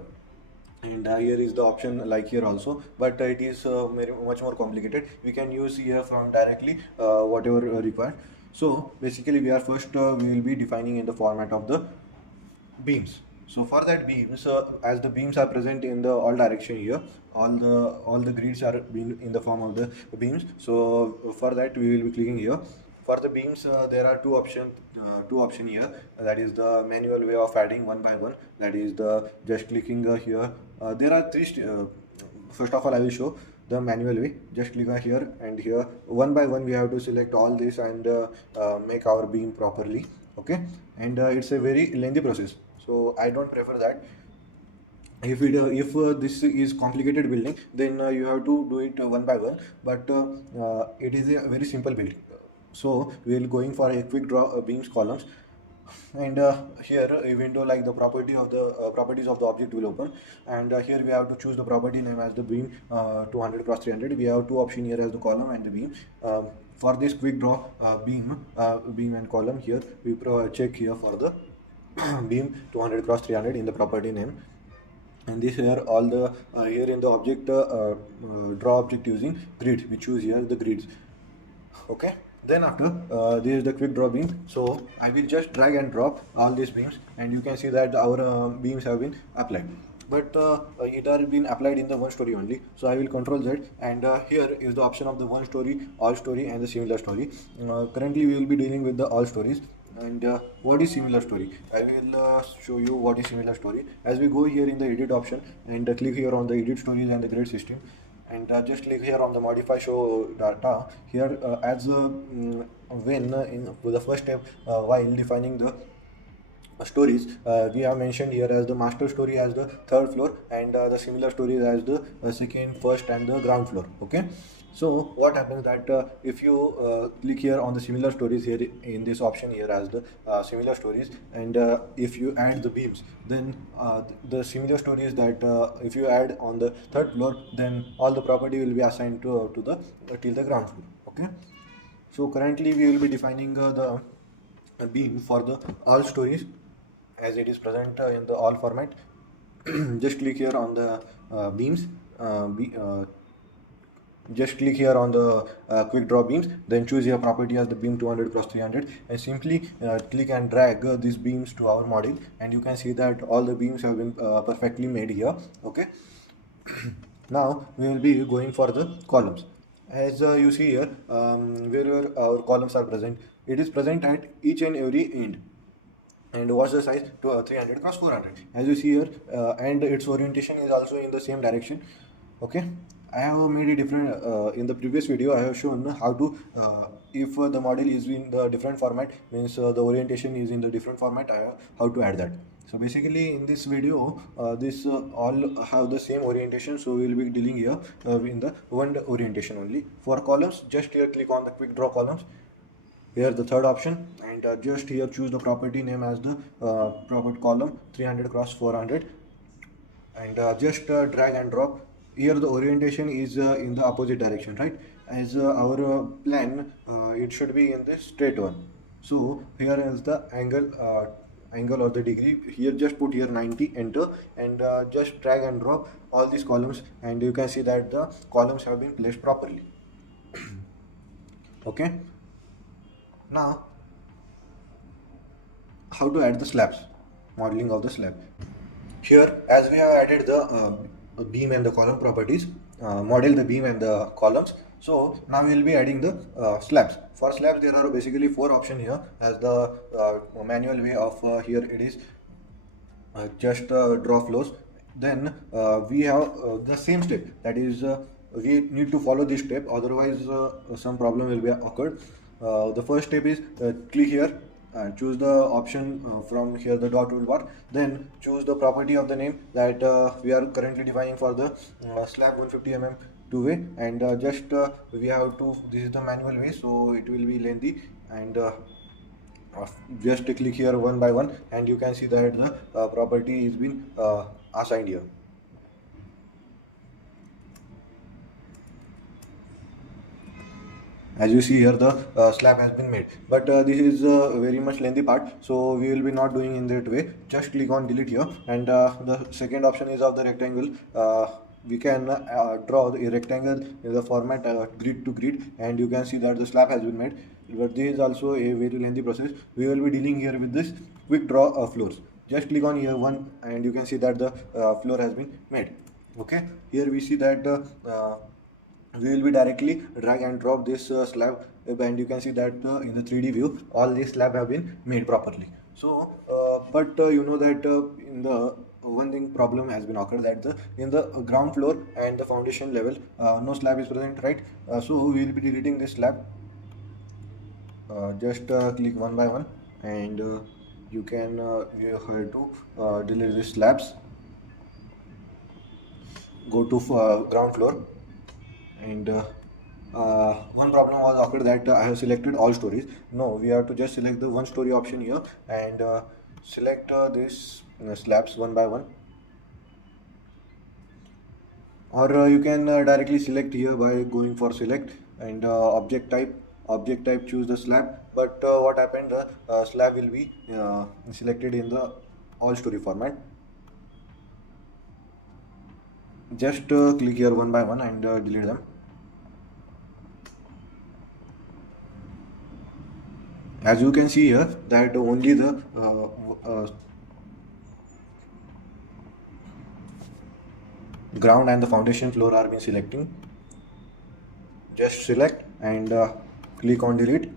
And here is the option like here also, but it is much more complicated. We can use here from directly whatever required. So basically we are first we will be defining in the format of the beams. So for that beams, as the beams are present in the all direction here, all the grids are being in the form of the beams. So for that we will be clicking here. For the beams, there are two options here. That is the manual way of adding one by one. That is the just clicking here. There are three. First of all, I will show the manual way. Just click here, and here one by one we have to select all this and make our beam properly. okay, and it's a very lengthy process, so I don't prefer that. If this is complicated building, then you have to do it one by one, but it is a very simple building. So we will going for a quick draw beams columns, and here a window like the property of the properties of the object will open, and here we have to choose the property name as the beam 200 cross 300. We have two options here as the column and the beam. For this quick draw beam and column, here we check here for the beam 200 cross 300 in the property name, and this here all the here in the object draw object using grid, we choose here the grids, okay. Then after this is the quick draw beam, so I will just drag and drop all these beams, and you can see that our beams have been applied, but it has been applied in the one story only, so I will control Z, and here is the option of the one story, all story, and the similar story. Currently we will be dealing with the all stories. And what is similar story? I will show you what is similar story. As we go here in the edit option, and click here on the edit stories and the grid system, and just click here on the modify show data. Here when in the first step while defining the stories, we have mentioned here as the master story as the third floor, and the similar stories as the second, first, and the ground floor, okay. So what happens that if you click here on the similar stories here in this option here as the similar stories, and if you add the beams, then the similar stories that if you add on the third floor, then all the property will be assigned to the till the ground floor, okay. So currently we will be defining the beam for the all stories as it is present in the all format. Just click here on the beams, just click here on the quick draw beams, then choose your property as the beam 200 cross 300, and simply click and drag these beams to our model, and you can see that all the beams have been perfectly made here, okay. Now we will be going for the columns. As you see here, wherever our columns are present, it is present at each and every end. And what's the size? To 300 cross 400, as you see here, and its orientation is also in the same direction, okay. I have made a different in the previous video. I have shown how to if the model is in the different format, means the orientation is in the different format, how to add that. So basically in this video this all have the same orientation, so we will be dealing here in the one orientation only. For columns, just here click on the quick draw columns, here the third option, and just here choose the property name as the property column 300 cross 400, and just drag and drop. Here the orientation is in the opposite direction, right? As our plan, it should be in the straight one. So here is the angle or the degree. Here just put here 90, enter, and just drag and drop all these columns, and you can see that the columns have been placed properly. Okay. Now, how to add the slabs, modeling of the slab. Here, as we have added the beam and the column properties, model the beam and the columns. So now we will be adding the slabs. For slabs, there are basically four options here. As the manual way of here it is just draw flows. Then we have the same step, that is we need to follow this step, otherwise some problem will be occurred. The first step is click here and choose the option from here the dot toolbar, then choose the property of the name that we are currently defining for the slab 150 mm two-way, and just we have to, this is the manual way, so it will be lengthy, and just click here one by one, and you can see that the property is been assigned here. As you see here, the slab has been made, but this is very much lengthy part, so we will be not doing in that way. Just click on delete here, and the second option is of the rectangle. We can draw the rectangle in the format grid to grid, and you can see that the slab has been made, but this is also a very lengthy process. We will be dealing here with this quick draw floors. Just click on here one, and you can see that the floor has been made. Okay, here we see that we will be directly drag and drop this slab, and you can see that in the 3D view all these slab have been made properly. So but you know that in the one thing problem has been occurred, that in the ground floor and the foundation level no slab is present, right? So we will be deleting this slab. Just click one by one, and you can you have to delete the slabs. Go to ground floor, and one problem was occurred that I have selected all stories. No, we have to just select the one story option here, and select this slabs one by one, or you can directly select here by going for select, and object type choose the slab. But what happened, the slab will be selected in the all story format. Just click here one by one and delete them. As you can see here that only the ground and the foundation floor are been selecting. Just select and click on delete,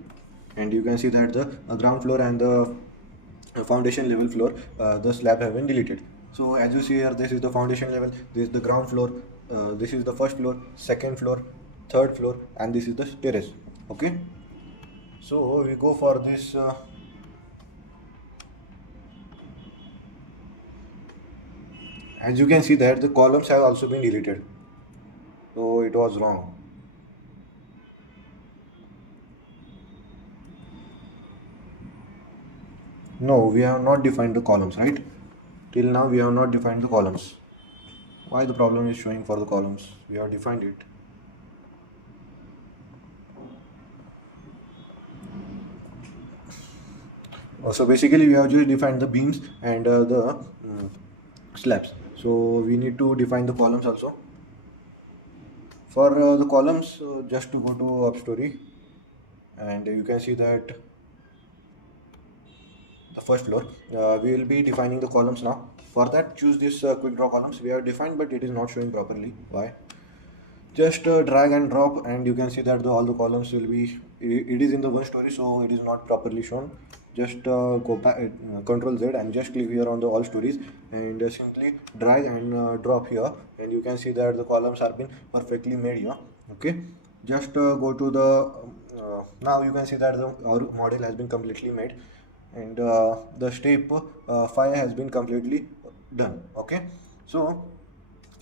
and you can see that the ground floor and the foundation level floor, the slab have been deleted. So as you see here, this is the foundation level, this is the ground floor, this is the first floor, second floor, third floor, and this is the terrace. Okay, so we go for this as you can see that the columns have also been deleted, so it was wrong. No, we have not defined the columns, right? Till now we have not defined the columns. Why the problem is showing for the columns? We have defined it. So basically we have just defined the beams and the slabs. So we need to define the columns also. For the columns, just to go to up story, and you can see that the first floor, we will be defining the columns now. For that, choose this quick draw columns. We have defined, but it is not showing properly. Why? Just drag and drop, and you can see that all the columns will be, it is in the one story, so it is not properly shown. Just go back, Control Z, and just click here on the all stories, and simply drag and drop here, and you can see that the columns are been perfectly made here. Okay, just go to the now you can see that our model has been completely made, and the step 5 has been completely done. Okay, so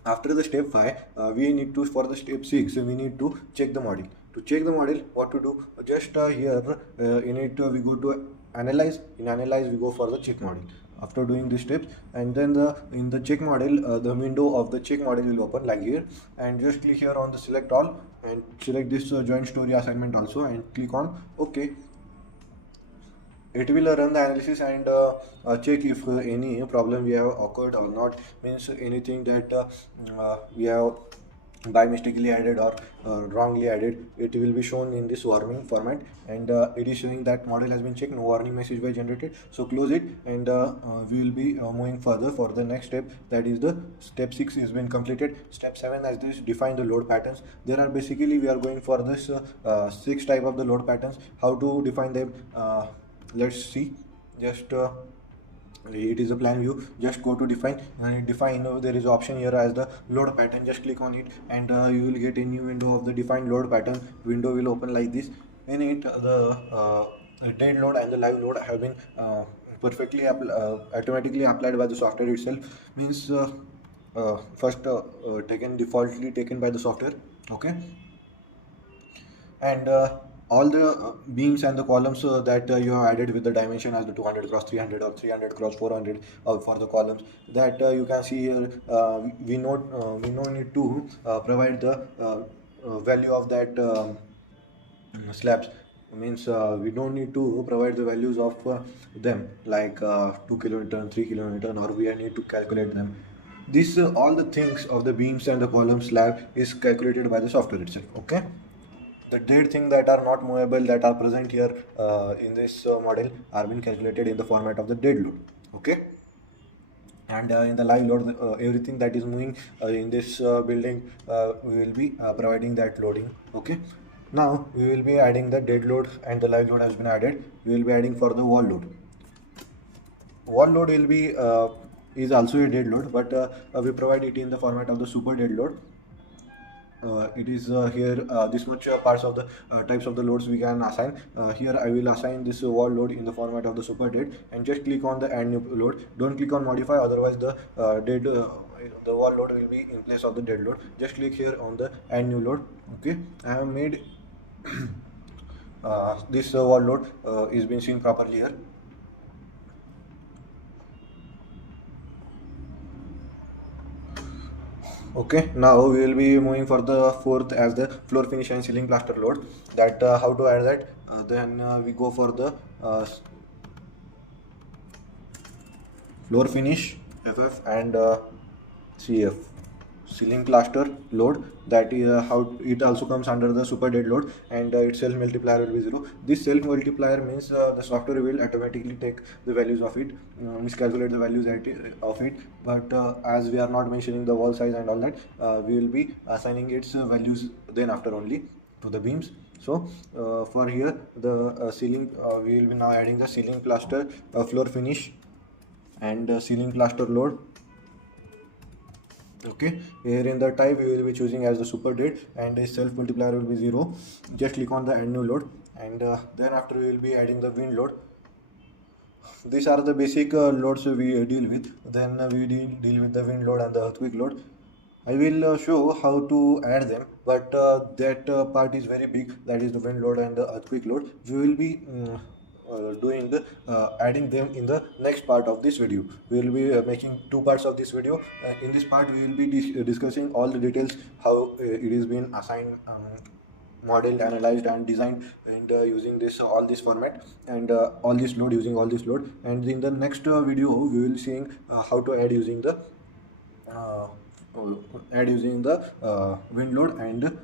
after the step 5, we need to, for the step 6, we need to check the model. To check the model, what to do? Just here in it we go to analyze. In analyze we go for the check model. After doing these steps, and then in the check model, the window of the check model will open like here, and just click here on the select all, and select this joint story assignment also, and click on OK. It will run the analysis and check if any problem we have occurred or not, means anything that we have by mistakenly added or wrongly added. It will be shown in this warning format, and it is showing that model has been checked, no warning message was generated. So close it, and we will be moving further for the next step, that is the step 6 has been completed. Step 7 as this define the load patterns. There are basically we are going for this 6 type of the load patterns. How to define them? Let's see. Just it is a plan view. Just go to define, and define, there is option here as the load pattern. Just click on it, and you will get a new window of the defined load pattern. Window will open like this. In it the dead load and the live load have been perfectly automatically applied by the software itself, means first defaultly taken by the software. Okay, and all the beams and the columns that you have added with the dimension as the 200 cross 300 or 300 cross 400 for the columns, that you can see here. We no need to provide the value of that slabs, means we don't need to provide the values of them, like 2 kilonewton, 3 kilonewton, or we need to calculate them. This all the things of the beams and the column slab is calculated by the software itself. Okay, the dead things that are not movable, that are present here in this model, are being calculated in the format of the dead load. Okay, and in the live load, everything that is moving in this building, we will be providing that loading. Okay, now we will be adding the dead load, and the live load has been added. We will be adding for the wall load. Wall load will be is also a dead load, but we provide it in the format of the super dead load. it is here this much parts of the types of the loads we can assign. Here I will assign this wall load in the format of the super dead, and just click on the add new load. Don't click on modify, otherwise the dead the wall load will be in place of the dead load. Just click here on the add new load. Okay, I have made this wall load is being seen properly here. Okay, now we will be moving for the fourth as the floor finish and ceiling plaster load. That how to add that? Then we go for the floor finish FF and CF ceiling plaster load. That is how it also comes under the super dead load, and its self multiplier will be 0. This self multiplier means the software will automatically take the values of it, miscalculate the values of it, but as we are not mentioning the wall size and all that, we will be assigning its values then after only to the beams. So for here the ceiling, we will be now adding the ceiling plaster floor finish and ceiling plaster load. Okay, here in the type we will be choosing as the super dead, and a self multiplier will be 0. Just click on the add new load, and then after we will be adding the wind load. These are the basic loads we deal with. Then we deal with the wind load and the earthquake load. I will show how to add them, but that part is very big, that is the wind load and the earthquake load. We will be doing the adding them in the next part of this video. We will be making two parts of this video. In this part we will be discussing all the details, how it is being assigned, modeled, analyzed and designed, and using this all this format, and all this load, using all this load. And in the next video we will seeing how to add using the wind load and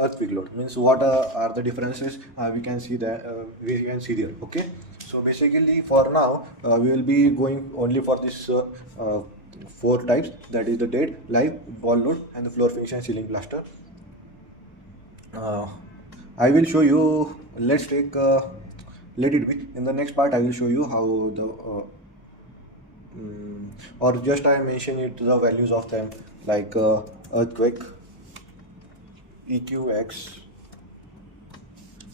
earthquake load. Means what are the differences, we can see that we can see there. Okay, so basically for now we will be going only for this four types, that is the dead, live, wall load and the floor finish and ceiling plaster. I will show you, let's take let it be, in the next part I will show you how the or just I mention it the values of them, like earthquake, EQX.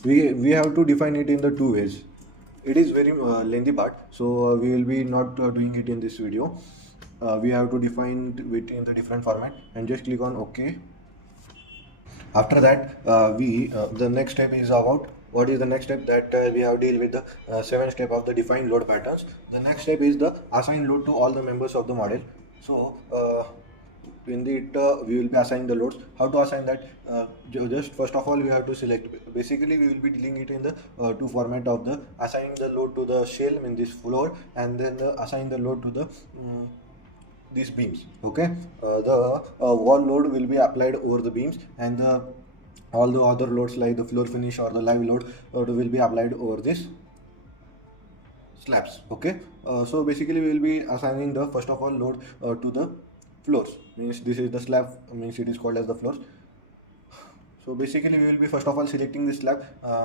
We have to define it in the two ways. It is very lengthy part, so we will be not doing it in this video. We have to define it in the different format, and just click on OK. After that the next step is about, what is the next step, that we have deal with the 7 step of the defined load patterns. The next step is the assign load to all the members of the model. So in it we will be assigning the loads. How to assign that? Just first of all we have to select. Basically we will be dealing it in the two format of the assigning the load to the shell in this floor, and then assign the load to the these beams. Okay, the wall load will be applied over the beams, and all the other loads like the floor finish or the live load will be applied over this slabs. Okay, so basically we will be assigning the first of all load to the floors. Means this is the slab, means it is called as the floors. So basically we will be first of all selecting this slab.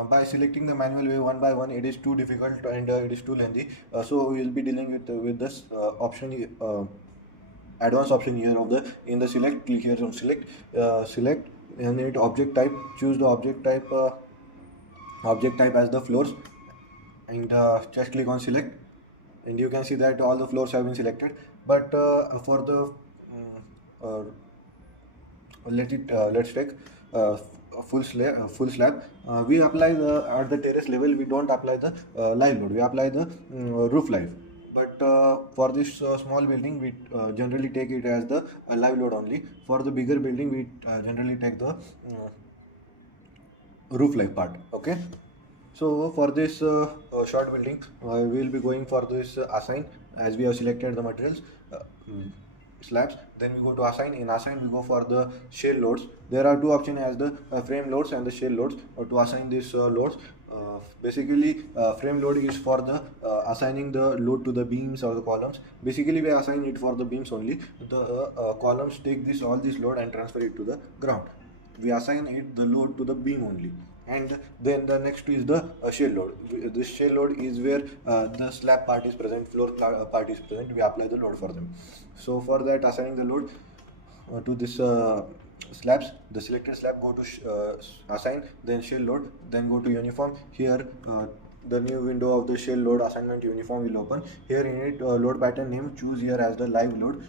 By selecting the manual way one by one, it is too difficult and it is too lengthy. So we will be dealing with this option, advanced option here of the, in the select, click here on select, select and it object type, choose the object type as the floors, and just click on select, and you can see that all the floors have been selected. But for the let's take full slab, we apply the at the terrace level, we don't apply the live load, we apply the roof live. But for this small building we generally take it as the live load only. For the bigger building we generally take the roof live part. Okay, so for this short building we will be going for this assign, as we have selected the materials slabs. Then we go to assign. In assign we go for the shell loads. There are two options as the frame loads and the shell loads to assign these loads. Basically frame load is for the assigning the load to the beams or the columns. Basically we assign it for the beams only. The columns take this all this load and transfer it to the ground. We assign it the load to the beam only. And then the next is the shell load. This shell load is where the slab part is present, floor part is present, we apply the load for them. So for that, assigning the load to this slabs, the selected slab go to assign, then shell load, then go to uniform. Here the new window of the shell load assignment uniform will open. Here in it, load pattern name, choose here as the live load,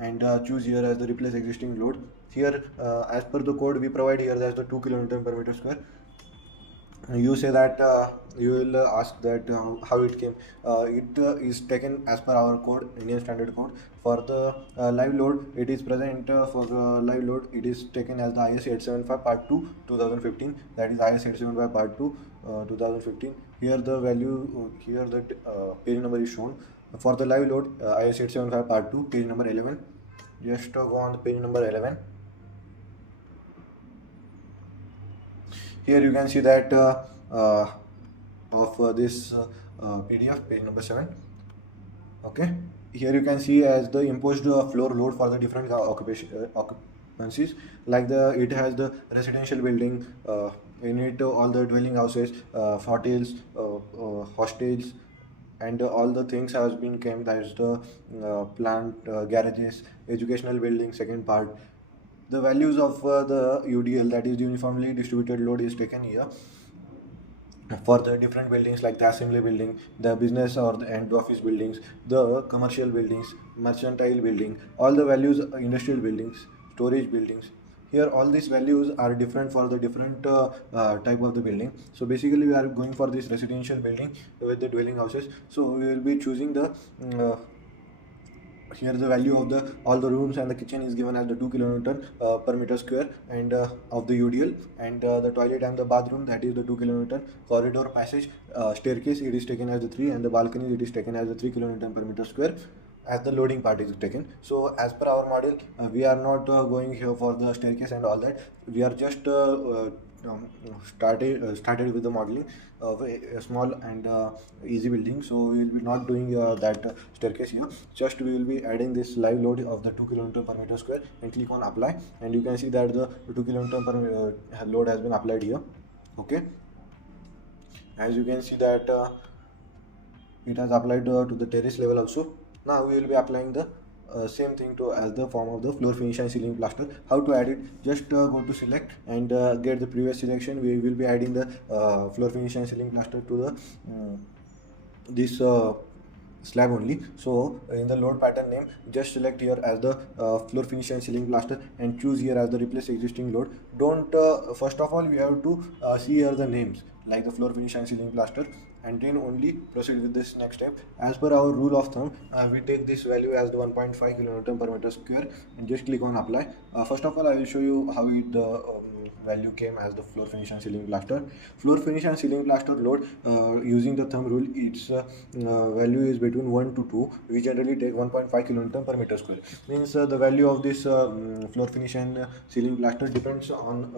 and choose here as the replace existing load. Here as per the code we provide here, that's the 2 kN per meter square. You say that you will ask that how it came. It is taken as per our code, Indian standard code. For the live load, it is present for live load, it is taken as the IS 875 part 2 2015, that is IS 875 part 2 2015. Here the value, here the page number is shown for the live load, IS 875 part 2 page number 11. Just go on the page number 11. Here you can see that of this PDF, page number 7. Okay, here you can see as the imposed floor load for the different occupancies. Like it has the residential building, in it all the dwelling houses, hotels, hostels, and all the things has been came. That is the plant, garages, educational building, second part. The values of the UDL, that is uniformly distributed load, is taken here for the different buildings, like the assembly building, the business or the end office buildings, the commercial buildings, mercantile building, all the values, industrial buildings, storage buildings. Here all these values are different for the different type of the building. So basically we are going for this residential building with the dwelling houses. So we will be choosing the here the value of the all the rooms and the kitchen is given as the 2 kN per meter square, and of the UDL, and the toilet and the bathroom, that is the 2 kN. Corridor, passage, staircase, it is taken as the 3, and the balcony, it is taken as the 3 kN per meter square as the loading part is taken. So as per our model, we are not going here for the staircase and all that. We are just started with the modeling of a small and easy building. So we will be not doing that staircase here. Just we will be adding this live load of the 2 kN per meter square, and click on apply, and you can see that the 2 kN per load has been applied here. Okay, as you can see that it has applied to the terrace level also. Now we will be applying the same thing to as the form of the floor finish and ceiling plaster. How to add it? Just go to select and get the previous selection. We will be adding the floor finish and ceiling plaster to the this slab only. So in the load pattern name, just select here as the floor finish and ceiling plaster, and choose here as the replace existing load. Don't first of all we have to see here the names like the floor finish and ceiling plaster, and then only proceed with this next step. As per our rule of thumb, we take this value as the 1.5 kN per meter square, and just click on apply. First of all, I will show you how the value came as the floor finish and ceiling plaster. Floor finish and ceiling plaster load, using the thumb rule, its value is between 1 to 2. We generally take 1.5 kN per meter square. Means the value of this floor finish and ceiling plaster depends on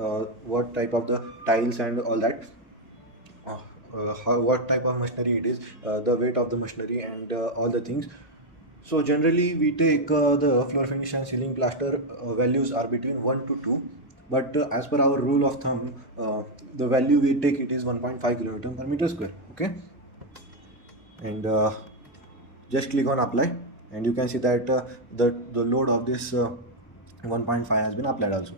what type of the tiles and all that. What type of machinery it is, the weight of the machinery, and all the things. So generally we take the floor finish and ceiling plaster values are between 1 to 2, but as per our rule of thumb, the value we take it is 1.5 kN per meter square. Okay, and just click on apply, and you can see that the load of this 1.5 has been applied also.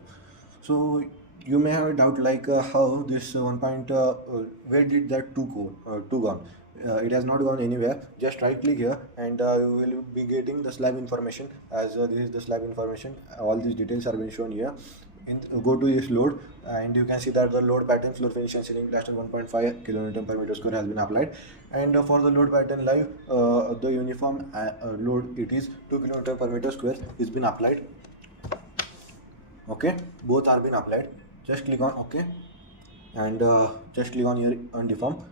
So you may have a doubt like how this where did that 2 gone? It has not gone anywhere. Just right click here, and you will be getting the slab information, as this is the slab information. All these details are being shown here. Go to this load, and you can see that the load pattern floor finish and ceiling plaster 1.5 kN per meter square has been applied. And for the load pattern live, the uniform load, it is 2 kN per meter square is been applied. Okay, both are been applied. Just click on OK, and just click on here uniform.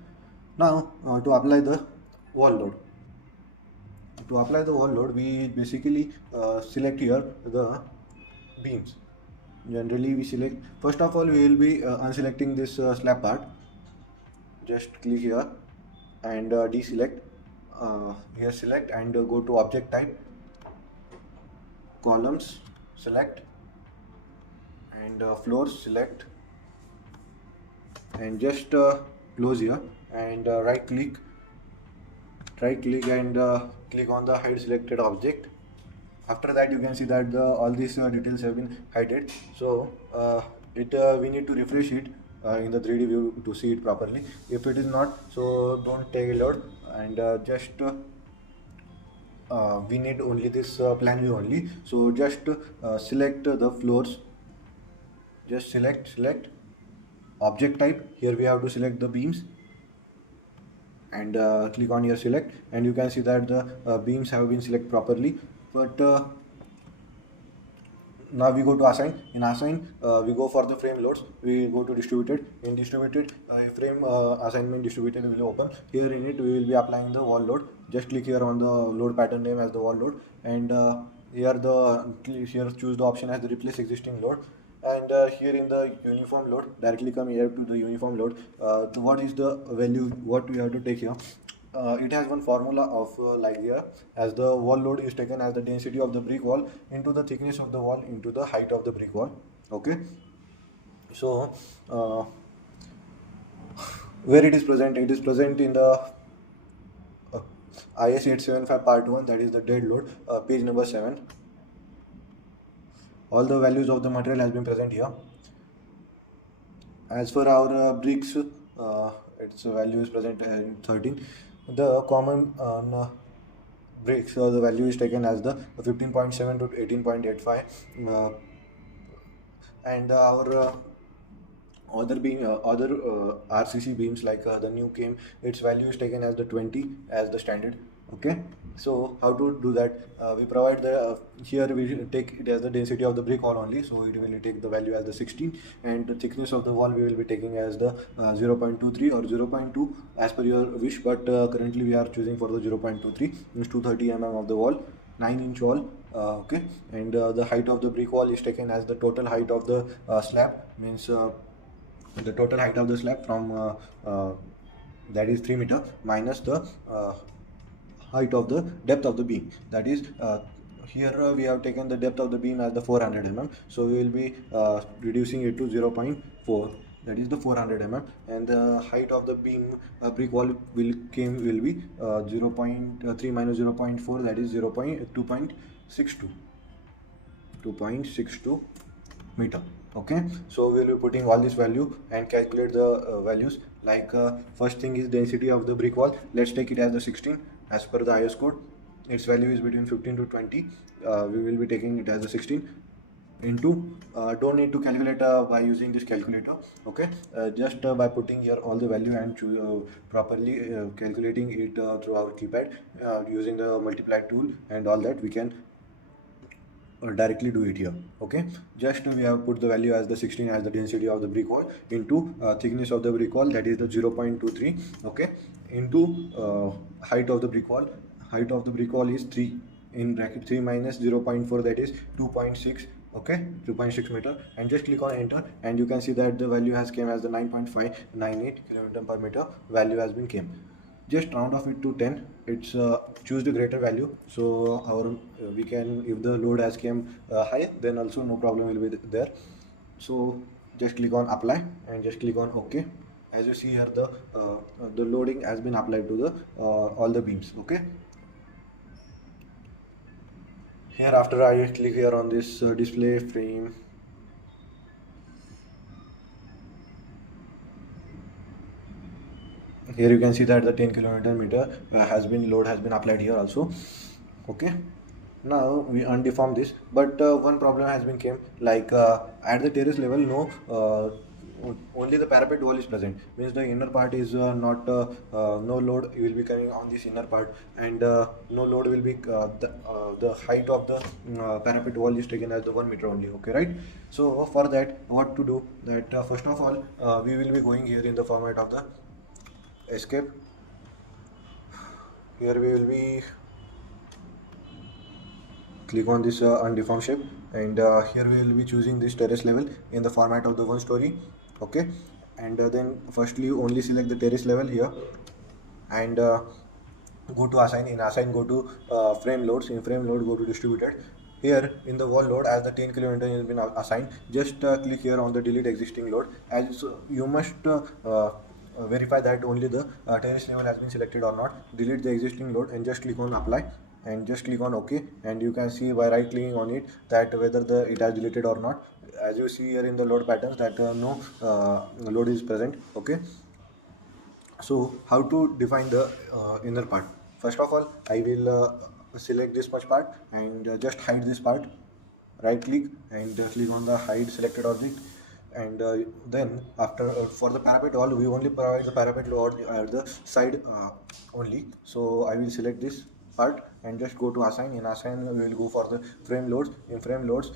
Now to apply the wall load. To apply the wall load, we basically select here the beams. Generally we select, first of all we will be unselecting this slab part. Just click here and deselect. Here select and go to object type, columns, select, and floors, select, and just close here, and right click and click on the hide selected object, After that, you can see that all these details have been hidden. So we need to refresh it in the 3D view to see it properly. If it is not, so don't take a load, and just we need only this plan view only. So just select the floors. Just select object type. Here we have to select the beams, and click on your select, and you can see that the beams have been selected properly. But now we go to assign. In assign, we go for the frame loads. We go to distributed. In distributed, frame assignment distributed will open. Here in it, we will be applying the wall load. Just click here on the load pattern name as the wall load, and here choose the option as the replace existing load. And here in the uniform load, directly come here to the uniform load. What is the value? What we have to take here? It has one formula of like here, as the wall load is taken as the density of the brick wall into the thickness of the wall into the height of the brick wall. Okay, so where it is present in the IS 875 part 1, that is the dead load, page number 7. All the values of the material has been present here. As for our bricks, its value is present in 13. The common bricks, the value is taken as the 15.7 to 18.85, and our other RCC beams, like the new came, its value is taken as the 20 as the standard. Okay, so how to do that? We provide the here we take it as the density of the brick wall only, so it will take the value as the 16, and the thickness of the wall we will be taking as the 0.23 or 0.2 as per your wish, but currently we are choosing for the 0.23, means 230 mm of the wall, 9-inch wall. Okay, and the height of the brick wall is taken as the total height of the slab, means the total height of the slab from that is 3 meter minus the height of the depth of the beam, that is here we have taken the depth of the beam as the 400 mm, so we will be reducing it to 0.4, that is the 400 mm, and the height of the beam brick wall will be 0.3 minus 0.4, that is 2.62 meter. Okay, so we will be putting all this value and calculate the values. Like first thing is density of the brick wall. Let's take it as the 16 as per the IS code. Its value is between 15 to 20. We will be taking it as the 16 into don't need to calculate by using this calculator. Okay, just by putting here all the value and properly calculating it through our keypad using the multiply tool and all that, we can directly do it here. Okay, just we have put the value as the 16 as the density of the brick wall into thickness of the brick wall, that is the 0.23. okay, into height of the brick wall. Height of the brick wall is 3 in bracket 3 minus 0.4, that is 2.6. okay, 2.6 meter, and just click on enter, and you can see that the value has came as the 9.598 km per meter value has been came. Just round off it to 10. It's choose the greater value, so our we can, if the load has came high, then also no problem will be there. So just click on apply and just click on OK. As you see here, the loading has been applied to the all the beams. Okay, here after I click here on this display frame, here you can see that the 10 km has been applied here also. Okay, now we undeform this, but one problem has been came, like at the terrace level, no only the parapet wall is present, means the inner part is not no load will be coming on this inner part, and no load will be the height of the parapet wall is taken as the 1 meter only. Okay, right? So for that, what to do, that first of all we will be going here in the format of the escape. Here we will be click on this undeformed shape, and here we will be choosing this terrace level in the format of the 1 story. Okay, and then firstly only select the terrace level here, and go to assign. In assign, go to frame loads. In frame load, go to distributed. Here in the wall load, as the 10 km has been assigned, just click here on the delete existing load, as you must verify that only the terrace level has been selected or not. Delete the existing load and just click on apply. and just click on OK, and you can see by right clicking on it that whether it has deleted or not. As you see here in the load patterns that no load is present. Okay, so how to define the inner part? First of all, I will select this much part and just hide this part. Right click and click on the hide selected object, and then after for the parapet wall we only provide the parapet load at the side only. So I will select this part and just go to assign. In assign we will go for the frame loads. In frame loads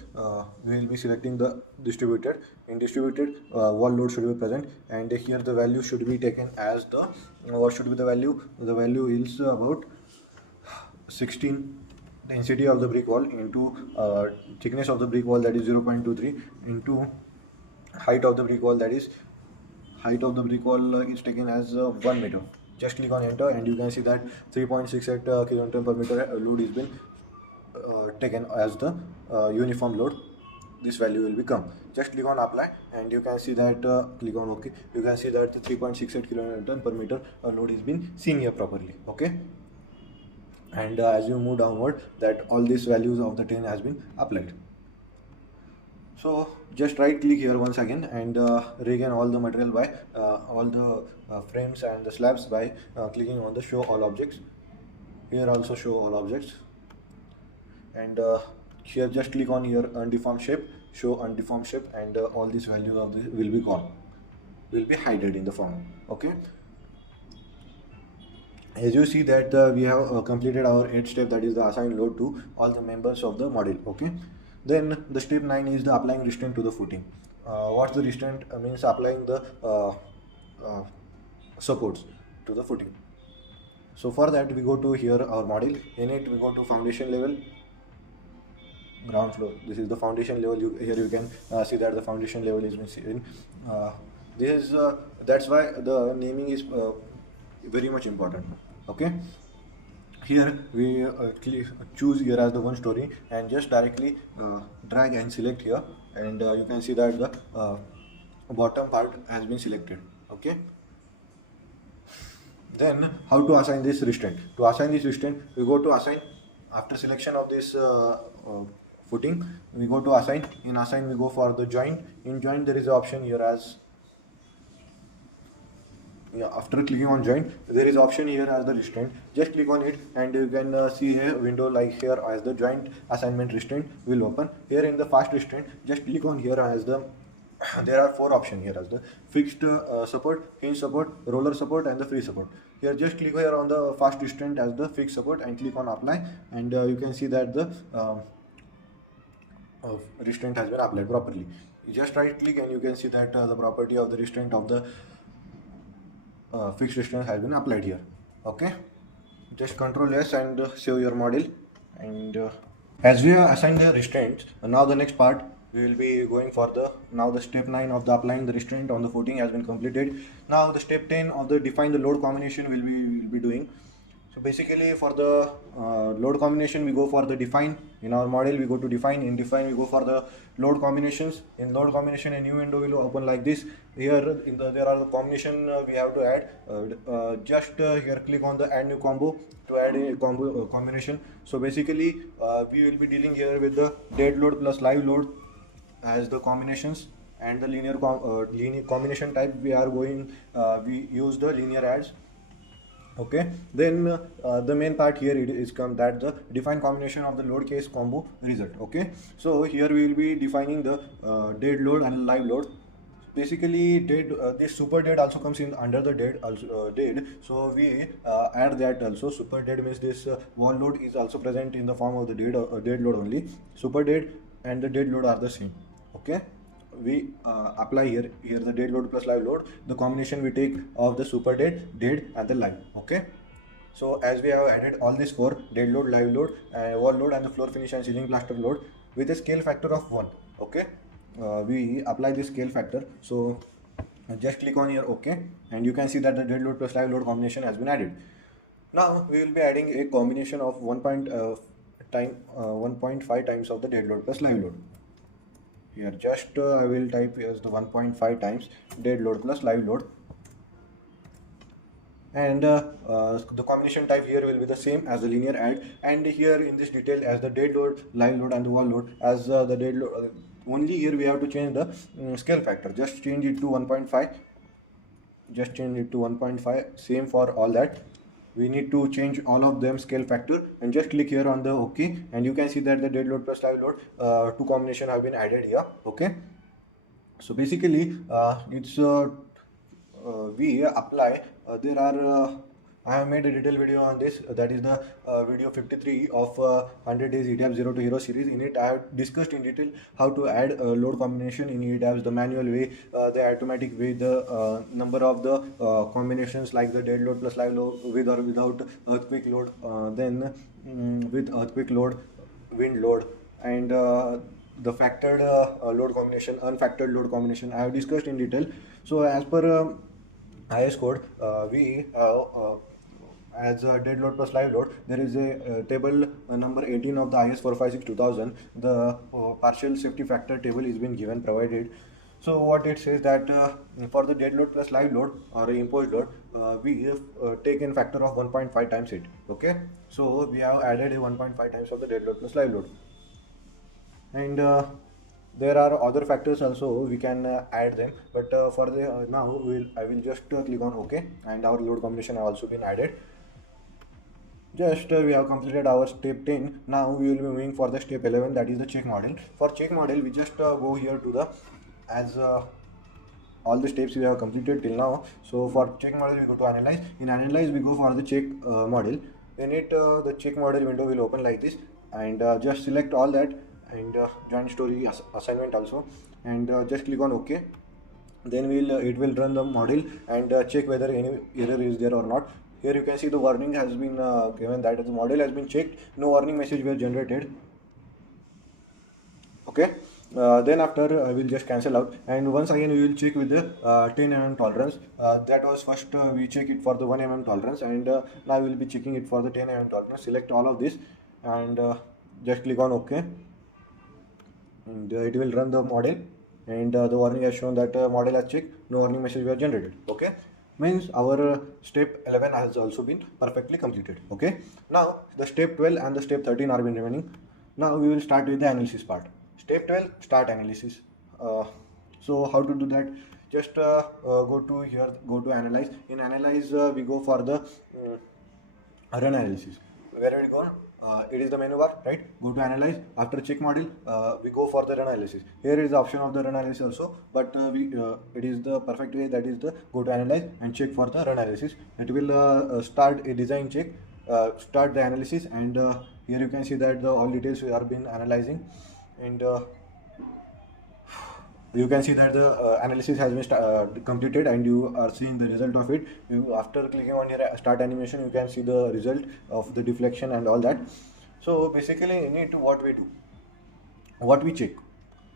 we will be selecting the distributed. In distributed wall load should be present, and here the value should be taken as the what should be the value. The value is about 16 density of the brick wall into thickness of the brick wall, that is 0.23, into height of the brick wall, that is height of the brick wall is taken as 1 meter. Just click on enter and you can see that 3.68 kilonewton per meter load is been taken as the uniform load. This value will become. Just click on apply and you can see that click on OK. You can see that the 3.68 kilonewton per meter load is been seen here properly. Okay, and as you move downward, that all these values of the 10 has been applied. So just right click here once again and regain all the material by all the frames and the slabs by clicking on the show all objects. Here also show all objects, and here just click on here undeformed shape, show undeformed shape, and all these values of this will be gone, will be hidden in the form. Okay, as you see that we have completed our 8th step, that is the assign load to all the members of the model. Okay, then the step 9 is the applying restraint to the footing. What's the restraint? Means applying the supports to the footing. So for that we go to here our model. In it we go to foundation level, ground floor. This is the foundation level. Here you can see that the foundation level is missing. This is that's why the naming is very much important. Okay, here we choose here as the 1 story and just directly drag and select here, and you can see that the bottom part has been selected. Okay, then how to assign this restraint? To assign this restraint, we go to assign. After selection of this footing, we go to assign. In assign we go for the joint. In joint there is an option here as after clicking on joint there is option here as the restraint. Just click on it and you can see a window like here as the joint assignment restraint will open. Here in the fast restraint, just click on here as the there are 4 options here as the fixed support, hinge support, roller support, and the free support. Here just click here on the fast restraint as the fixed support and click on apply, and you can see that the restraint has been applied properly. You just right click and you can see that the property of the restraint of the fixed restraint has been applied here. Okay, just Ctrl S and save your model. And as we have assigned the restraints, now the next part we will be going for the step 9 of the applying the restraint on the footing has been completed. Now the step 10 of the define the load combination will be doing. So basically for the load combination we go for the define. In our model we go to define. In define we go for the load combinations. In load combination a new window will open like this. Here there are the combination we have to add. Just here click on the add new combo to add a combo combination. So basically we will be dealing here with the dead load plus live load as the combinations, and the linear combination type we are going we use the linear adds. Okay, then the main part here it is come that the define combination of the load case combo result. Okay, so here we will be defining the dead load and live load. Basically dead this super dead also comes in under the dead also dead, so we add that also. Super dead means this wall load is also present in the form of the dead load only. Super dead and the dead load are the same. Okay, we apply here the dead load plus live load, the combination we take of the super dead, and the live. Okay, so as we have added all these 4 dead load, live load, wall load, and the floor finish and ceiling plaster load with a scale factor of 1. Okay, we apply this scale factor. So just click on here OK, and you can see that the dead load plus live load combination has been added. Now we will be adding a combination of 1.5 times of the dead load plus live load. Here just I will type as the 1.5 times dead load plus live load. and the combination type here will be the same as the linear add, and here in this detail as the dead load, live load and the wall load. As the dead load, only here we have to change the scale factor. Just change it to 1.5, just change it to 1.5. Same for all that, we need to change all of them scale factor, and just click here on the OK, and you can see that the dead load plus live load two combination have been added here. Okay, so basically it's we apply there are I have made a detailed video on this, that is the video 53 of 100 days ETABS 0 to hero series. In it I have discussed in detail how to add load combination in ETABS, the manual way, the automatic way, the number of the combinations like the dead load plus live load, with or without earthquake load, then with earthquake load, wind load, and the factored load combination, unfactored load combination I have discussed in detail. So as per IS code, we as a dead load plus live load, there is a table number 18 of the IS 456-2000. The partial safety factor table is been given, provided. So what it says that for the dead load plus live load or imposed load, we have taken factor of 1.5 times it. Okay, so we have added 1.5 times of the dead load plus live load, and there are other factors also, we can add them, but for the now I will just click on OK, and our load combination have also been added. Just we have completed our step 10. Now we will be moving for the step 11, that is the check model. For check model, we just go here to the, as all the steps we have completed till now. So for check model, we go to analyze. In analyze, we go for the check model. In it, the check model window will open like this, and just select all that, and join story assignment also, and just click on OK. Then it will run the model and check whether any error is there or not. Here you can see the warning has been given that the model has been checked, no warning message were generated. Okay, then after I will just cancel out, and once again we will check with the 10 mm tolerance. That was first we check it for the 1 mm tolerance, and now we will be checking it for the 10 mm tolerance. Select all of this, and just click on OK, and it will run the model, and the warning has shown that model has checked, no warning message were generated. Okay, means our step 11 has also been perfectly completed. Okay, now the step 12 and the step 13 are been remaining. Now we will start with the analysis part. Step 12, start analysis. So how to do that? Just go to here, go to analyze. In analyze, we go for the run analysis. Where will it go? It is the menu bar, right? Go to analyze. After check model, we go for the run analysis. Here is the option of the run analysis also, but it is the perfect way, that is the go to analyze and check for the run analysis. It will start a design check, start the analysis, and here you can see that the all details are been analyzing, and you can see that the analysis has been completed, and you are seeing the result of it. After clicking on your start animation, you can see the result of the deflection and all that. So basically in it, what we do, what we check.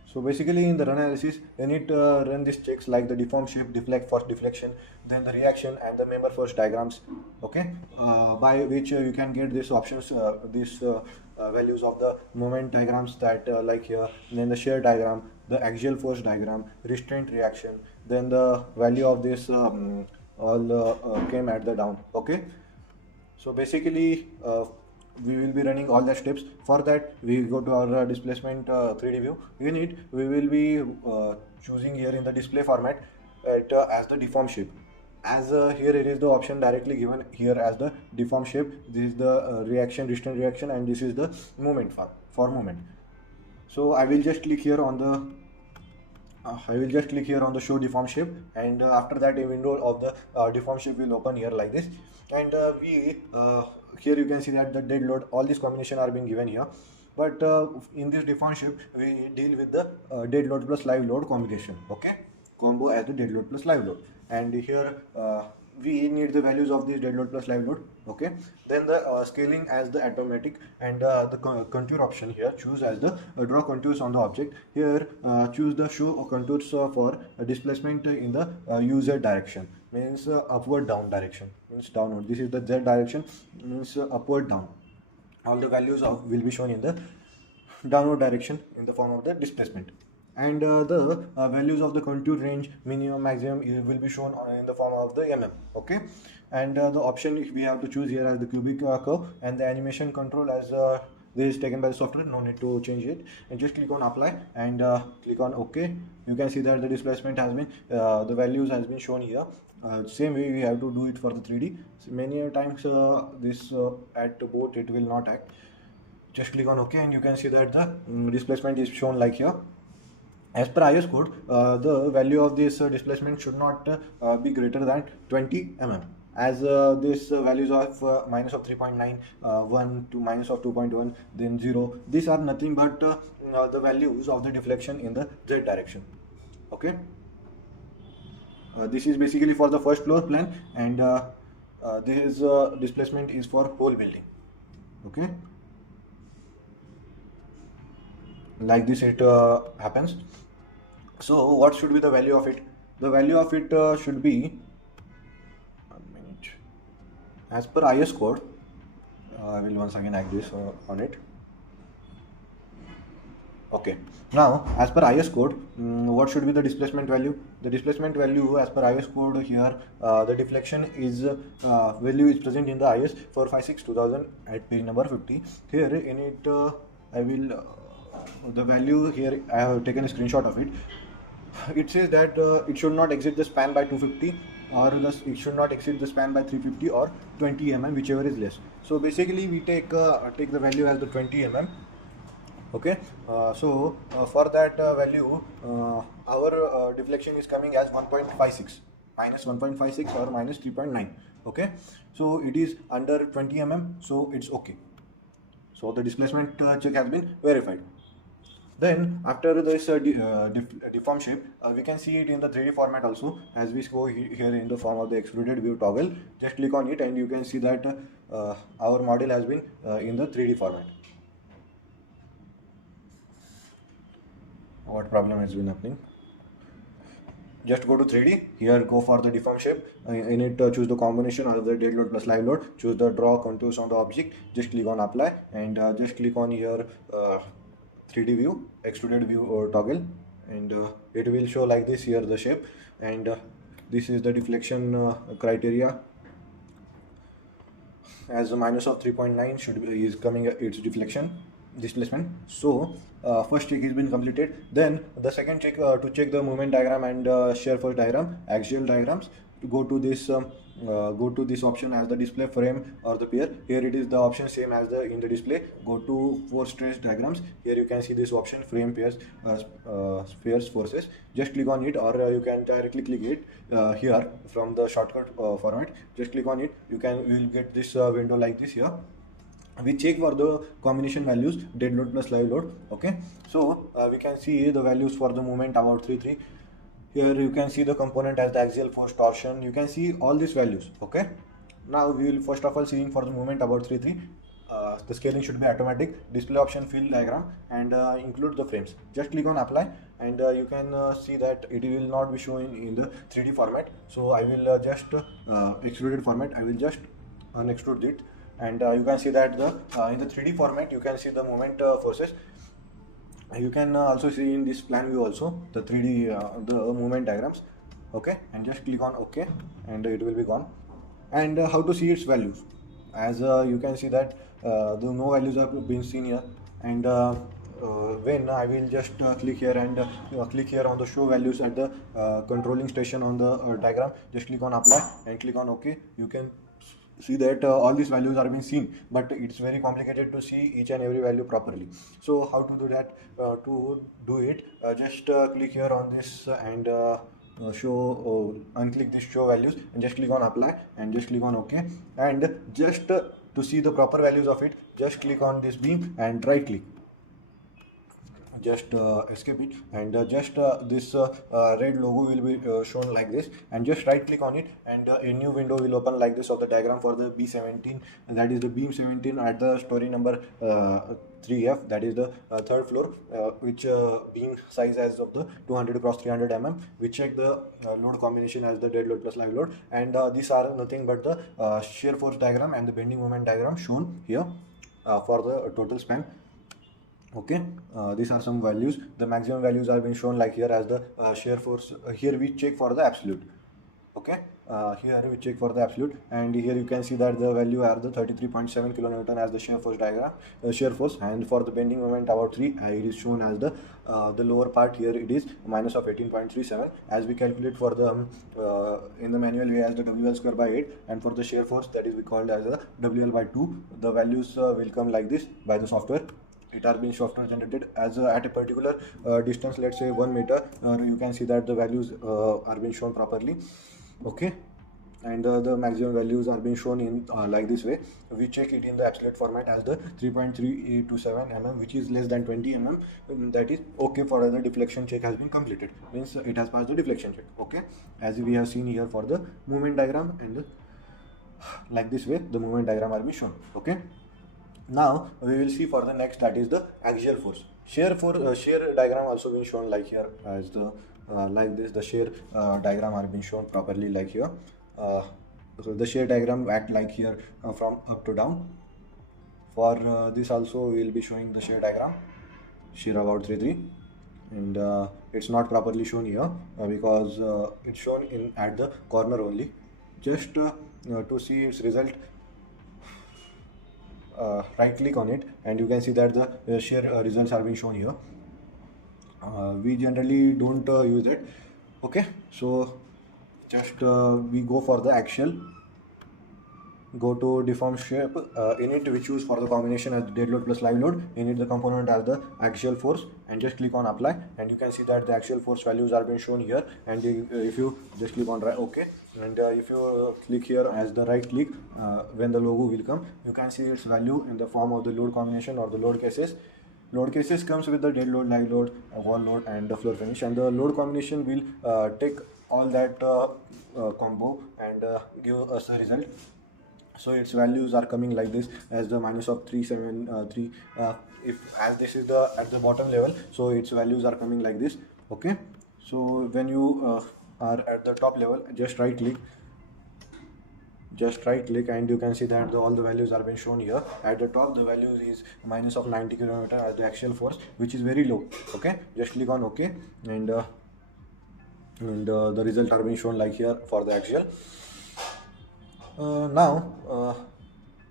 So basically in the run analysis, you need to run these checks like the deform shape, deflect, force deflection, then the reaction and the member force diagrams. Okay, by which you can get these options, these values of the moment diagrams, that like here, then the shear diagram, the axial force diagram, restraint reaction, then the value of this all came at the down. Okay, so basically we will be running all the steps. For that, we go to our displacement 3D view. In it, we will be choosing here in the display format as the deform shape. As here it is the option directly given here as the deform shape. This is the reaction, restraint reaction, and this is the moment for moment. So I will just click here on the show deform shape, and after that a window of the deform shape will open here like this, and here you can see that the dead load, all these combination are being given here, but in this deform shape we deal with the dead load plus live load combination. Okay, combo as the dead load plus live load, and here we need the values of this dead load plus live load. Okay, then the scaling as the automatic, and the contour option here, choose as the draw contours on the object. Here choose the show contours for displacement in the user direction, means upward down direction, means downward. This is the Z direction, means upward down. All the values of will be shown in the downward direction in the form of the displacement. and the values of the contour range, minimum, maximum, will be shown in the form of the okay. And the option we have to choose here as the cubic curve, and the animation control as this is taken by the software, no need to change it. And just click on apply and click on OK. You can see that the displacement has been the values has been shown here. Same way we have to do it for the 3D. So many times this at both it will not act. Just click on OK, and you can see that the displacement is shown like here. As per IS code, the value of this displacement should not be greater than 20 mm. As this values of minus of 3.9, 1 to minus of 2.1, then 0. These are nothing but the values of the deflection in the Z direction. Okay. This is basically for the first floor plan, and this displacement is for whole building. Okay. Like this it happens. So what should be the value of it? The value of it should be, 1 minute, as per IS code. I will once again add this on it. Okay, now as per IS code, what should be the displacement value? The displacement value as per IS code here, the deflection is value is present in the IS 456/2000 at page number 50. Here in it I will the value here I have taken a screenshot of it. It says that it should not exceed the span by 250, or it should not exceed the span by 350 or 20 mm, whichever is less. So basically we take the value as the 20 mm. Okay, so for that value our deflection is coming as 1.56, minus 1.56 or minus 3.9. okay, so it is under 20 mm, so it's okay. So the displacement check has been verified. Then after this deform shape, we can see it in the 3D format also, as we go here in the form of the extruded view toggle. Just click on it and you can see that our model has been in the 3D format. What problem has been happening? Just go to 3D, here go for the deform shape, in it choose the combination of the dead load plus live load, choose the draw contours on the object, just click on apply, and just click on here 3D view, extruded view or toggle, and it will show like this here the shape, and this is the deflection criteria, as a minus of 3.9 should be is coming its deflection displacement. So first check has been completed. Then the second check, to check the movement diagram and shear force diagram, axial diagrams, to go to this option as the display frame or the pier. Here it is the option same as the in the display. Go to force stress diagrams. Here you can see this option frame piers, piers forces. Just click on it, or you can directly click it here from the shortcut format. Just click on it. You will get this window like this here. We check for the combination values, dead load plus live load. Okay, so we can see the values for the moment about 3.3. Here you can see the component as the axial force, torsion. You can see all these values. Okay, now we will first of all see for the moment about 3.3. The scaling should be automatic. Display option, fill diagram, and include the frames. Just click on apply, and you can see that it will not be showing in the 3D format. So I will just extruded format. I will just unextrude it, and you can see that the in the 3D format you can see the moment forces. You can also see in this plan view also the 3D the movement diagrams. Okay, and just click on OK, and it will be gone. And how to see its values? As you can see that the no values have been seen here, and when I will just click here and click here on the show values at the controlling station on the diagram. Just click on apply and click on OK. You can see that all these values are being seen, but it's very complicated to see each and every value properly. So how to do that? To do it, just click here on this and show unclick this show values, and just click on apply and just click on OK. And just to see the proper values of it, just click on this beam and right click. Just escape it, and just this red logo will be shown like this, and just right click on it, and a new window will open like this of the diagram for the B17, and that is the beam 17 at the story number 3F, that is the third floor, which beam size as of the 200 cross 300 mm. We check the load combination as the dead load plus live load, and these are nothing but the shear force diagram and the bending moment diagram shown here for the total span. Okay, these are some values. The maximum values are being shown like here as the shear force. Here we check for the absolute. Okay, here we check for the absolute, and here you can see that the value are the 33.7 kilonewton as the shear force diagram, shear force, and for the bending moment about 3, it is shown as the lower part. Here it is minus of 18.37, as we calculate for the in the manual way as the WL square by 8, and for the shear force, that is we called as the WL by 2. The values will come like this by the software. It are being software generated as at a particular distance, let's say 1 meter. You can see that the values are being shown properly. Okay, and the maximum values are being shown in like this way. We check it in the absolute format as the 3.327 mm, which is less than 20 mm. That is okay for the deflection check has been completed, means it has passed the deflection check. Okay, as we have seen here for the movement diagram, and like this way the movement diagram are being shown. Okay, now we will see for the next, that is the axial force. Shear diagram also been shown like here as the like this. The shear diagram are been shown properly like here. So the shear diagram act like here from up to down. For this also we will be showing the shear diagram, shear about 3 and it's not properly shown here because it's shown in at the corner only. Just to see its result, right click on it, and you can see that the shear results are being shown here. We generally don't use it. Okay, so just we go for the axial, go to deform shape. In it we choose for the combination as dead load plus live load. In it the component as the axial force, and just click on apply, and you can see that the axial force values are being shown here. And if you just click on right, okay, and if you click here as the right click, when the logo will come, you can see its value in the form of the load combination or the load cases. Load cases comes with the dead load, live load, wall load, and the floor finish, and the load combination will take all that combo and give us a result. So its values are coming like this as the minus of 373. If as this is the at the bottom level, so its values are coming like this. Okay, so when you are at the top level, just right click, and you can see that all the values are being shown here. At the top the value is minus of 90 kilometer as the axial force, which is very low. Okay, just click on OK, and the result are being shown like here for the axial. Now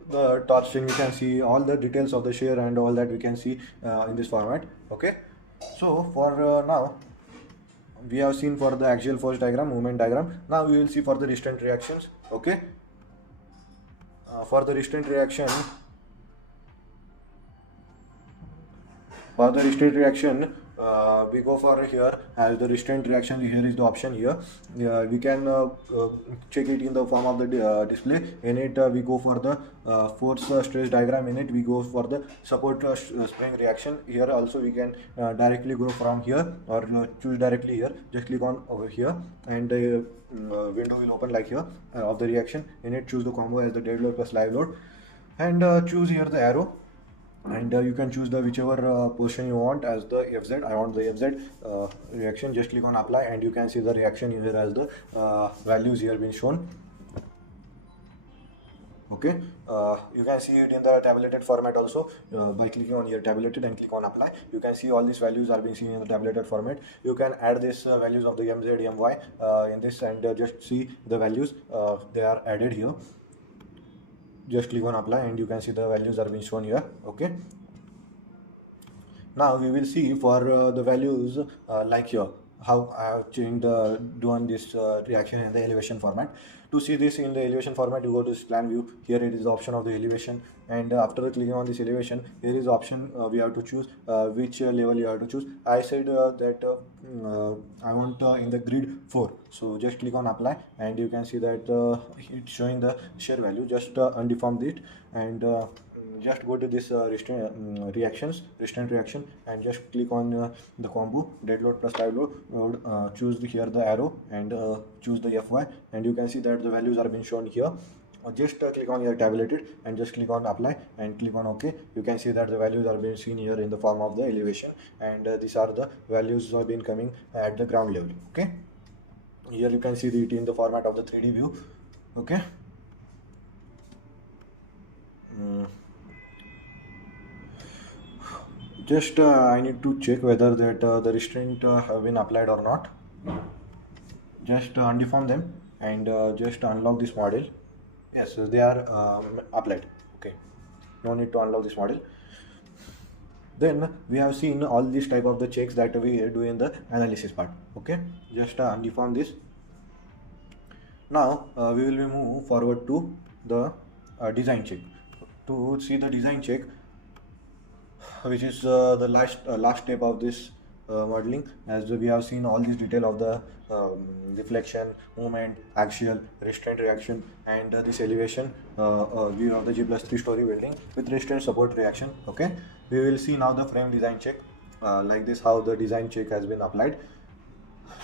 the top string, we can see all the details of the shear and all that we can see in this format. Okay, so for now we have seen for the axial force diagram, movement diagram. Now we will see for the restraint reactions. Okay, for the restraint reaction, we go for here as the restraint reaction. Here is the option here. We can check it in the form of the display. In it we go for the force stress diagram. In it we go for the support spring reaction. Here also we can directly go from here, or choose directly here. Just click on over here, and window will open like here of the reaction. In it choose the combo as the dead load plus live load, and choose here the arrow, and you can choose the whichever portion you want as the FZ. I want the FZ reaction. Just click on apply, and you can see the reaction here as the values here being shown. Okay, you can see it in the tabulated format also by clicking on here tabulated and click on apply. You can see all these values are being seen in the tabulated format. You can add these values of the MZ, MY in this, and just see the values they are added here. Just click on apply, and you can see the values are being shown here. Okay, now we will see for the values like here how I have changed done this reaction in the elevation format. To see this in the elevation format, you go to this plan view. Here it is the option of the elevation, and after clicking on this elevation, here is the option we have to choose which level you have to choose. I said that I want in the grid 4, so just click on apply, and you can see that it's showing the shear value. Just undeformed it, and just go to this restraint reaction, and just click on the combo dead load plus live load. Choose here the arrow, and choose the FY, and you can see that the values are being shown here. Just click on here tabulated, and just click on apply, and click on OK. You can see that the values are being seen here in the form of the elevation, and these are the values have been coming at the ground level. Okay, here you can see it in the format of the 3D view. Okay, Just I need to check whether that the restraint have been applied or not. Just undeform them and just unlock this model. Yes, they are applied. Okay, no need to unlock this model. Then we have seen all these type of the checks that we do in the analysis part. Okay, just undeform this. Now we will move forward to the design check. To see the design check, which is the last step of this modeling, as we have seen all this detail of the deflection, movement, axial, restraint reaction, and this elevation view of the G+3 story building with restraint support reaction. Okay, we will see now the frame design check, like this, how the design check has been applied.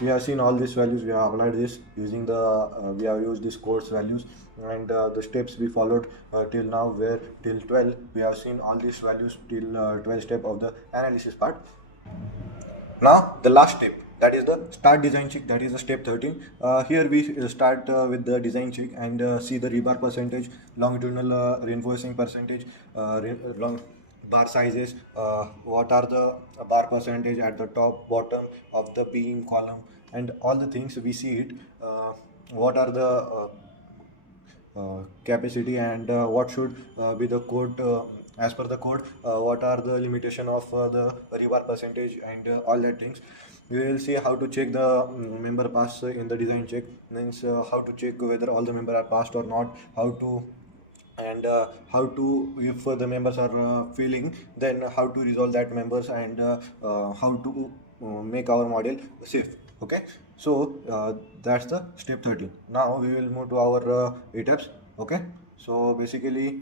We have seen all these values. We have applied this using the we have used these course values, and the steps we followed till now, where till 12 we have seen all these values till 12 step of the analysis part. Now the last step, that is the start design check, that is the step 13. Here we start with the design check and see the rebar percentage, longitudinal reinforcing percentage, long bar sizes, what are the bar percentage at the top, bottom of the beam, column, and all the things we see it. What are the capacity, and what should be the code as per the code, what are the limitation of the rebar percentage, and all that things. We will see how to check the member pass in the design check, means how to check whether all the member are passed or not, how to, and how to, if the members are failing, then how to resolve that members, and how to make our model safe. Okay, so that's the step 13. Now we will move to our ETABS. Okay, so basically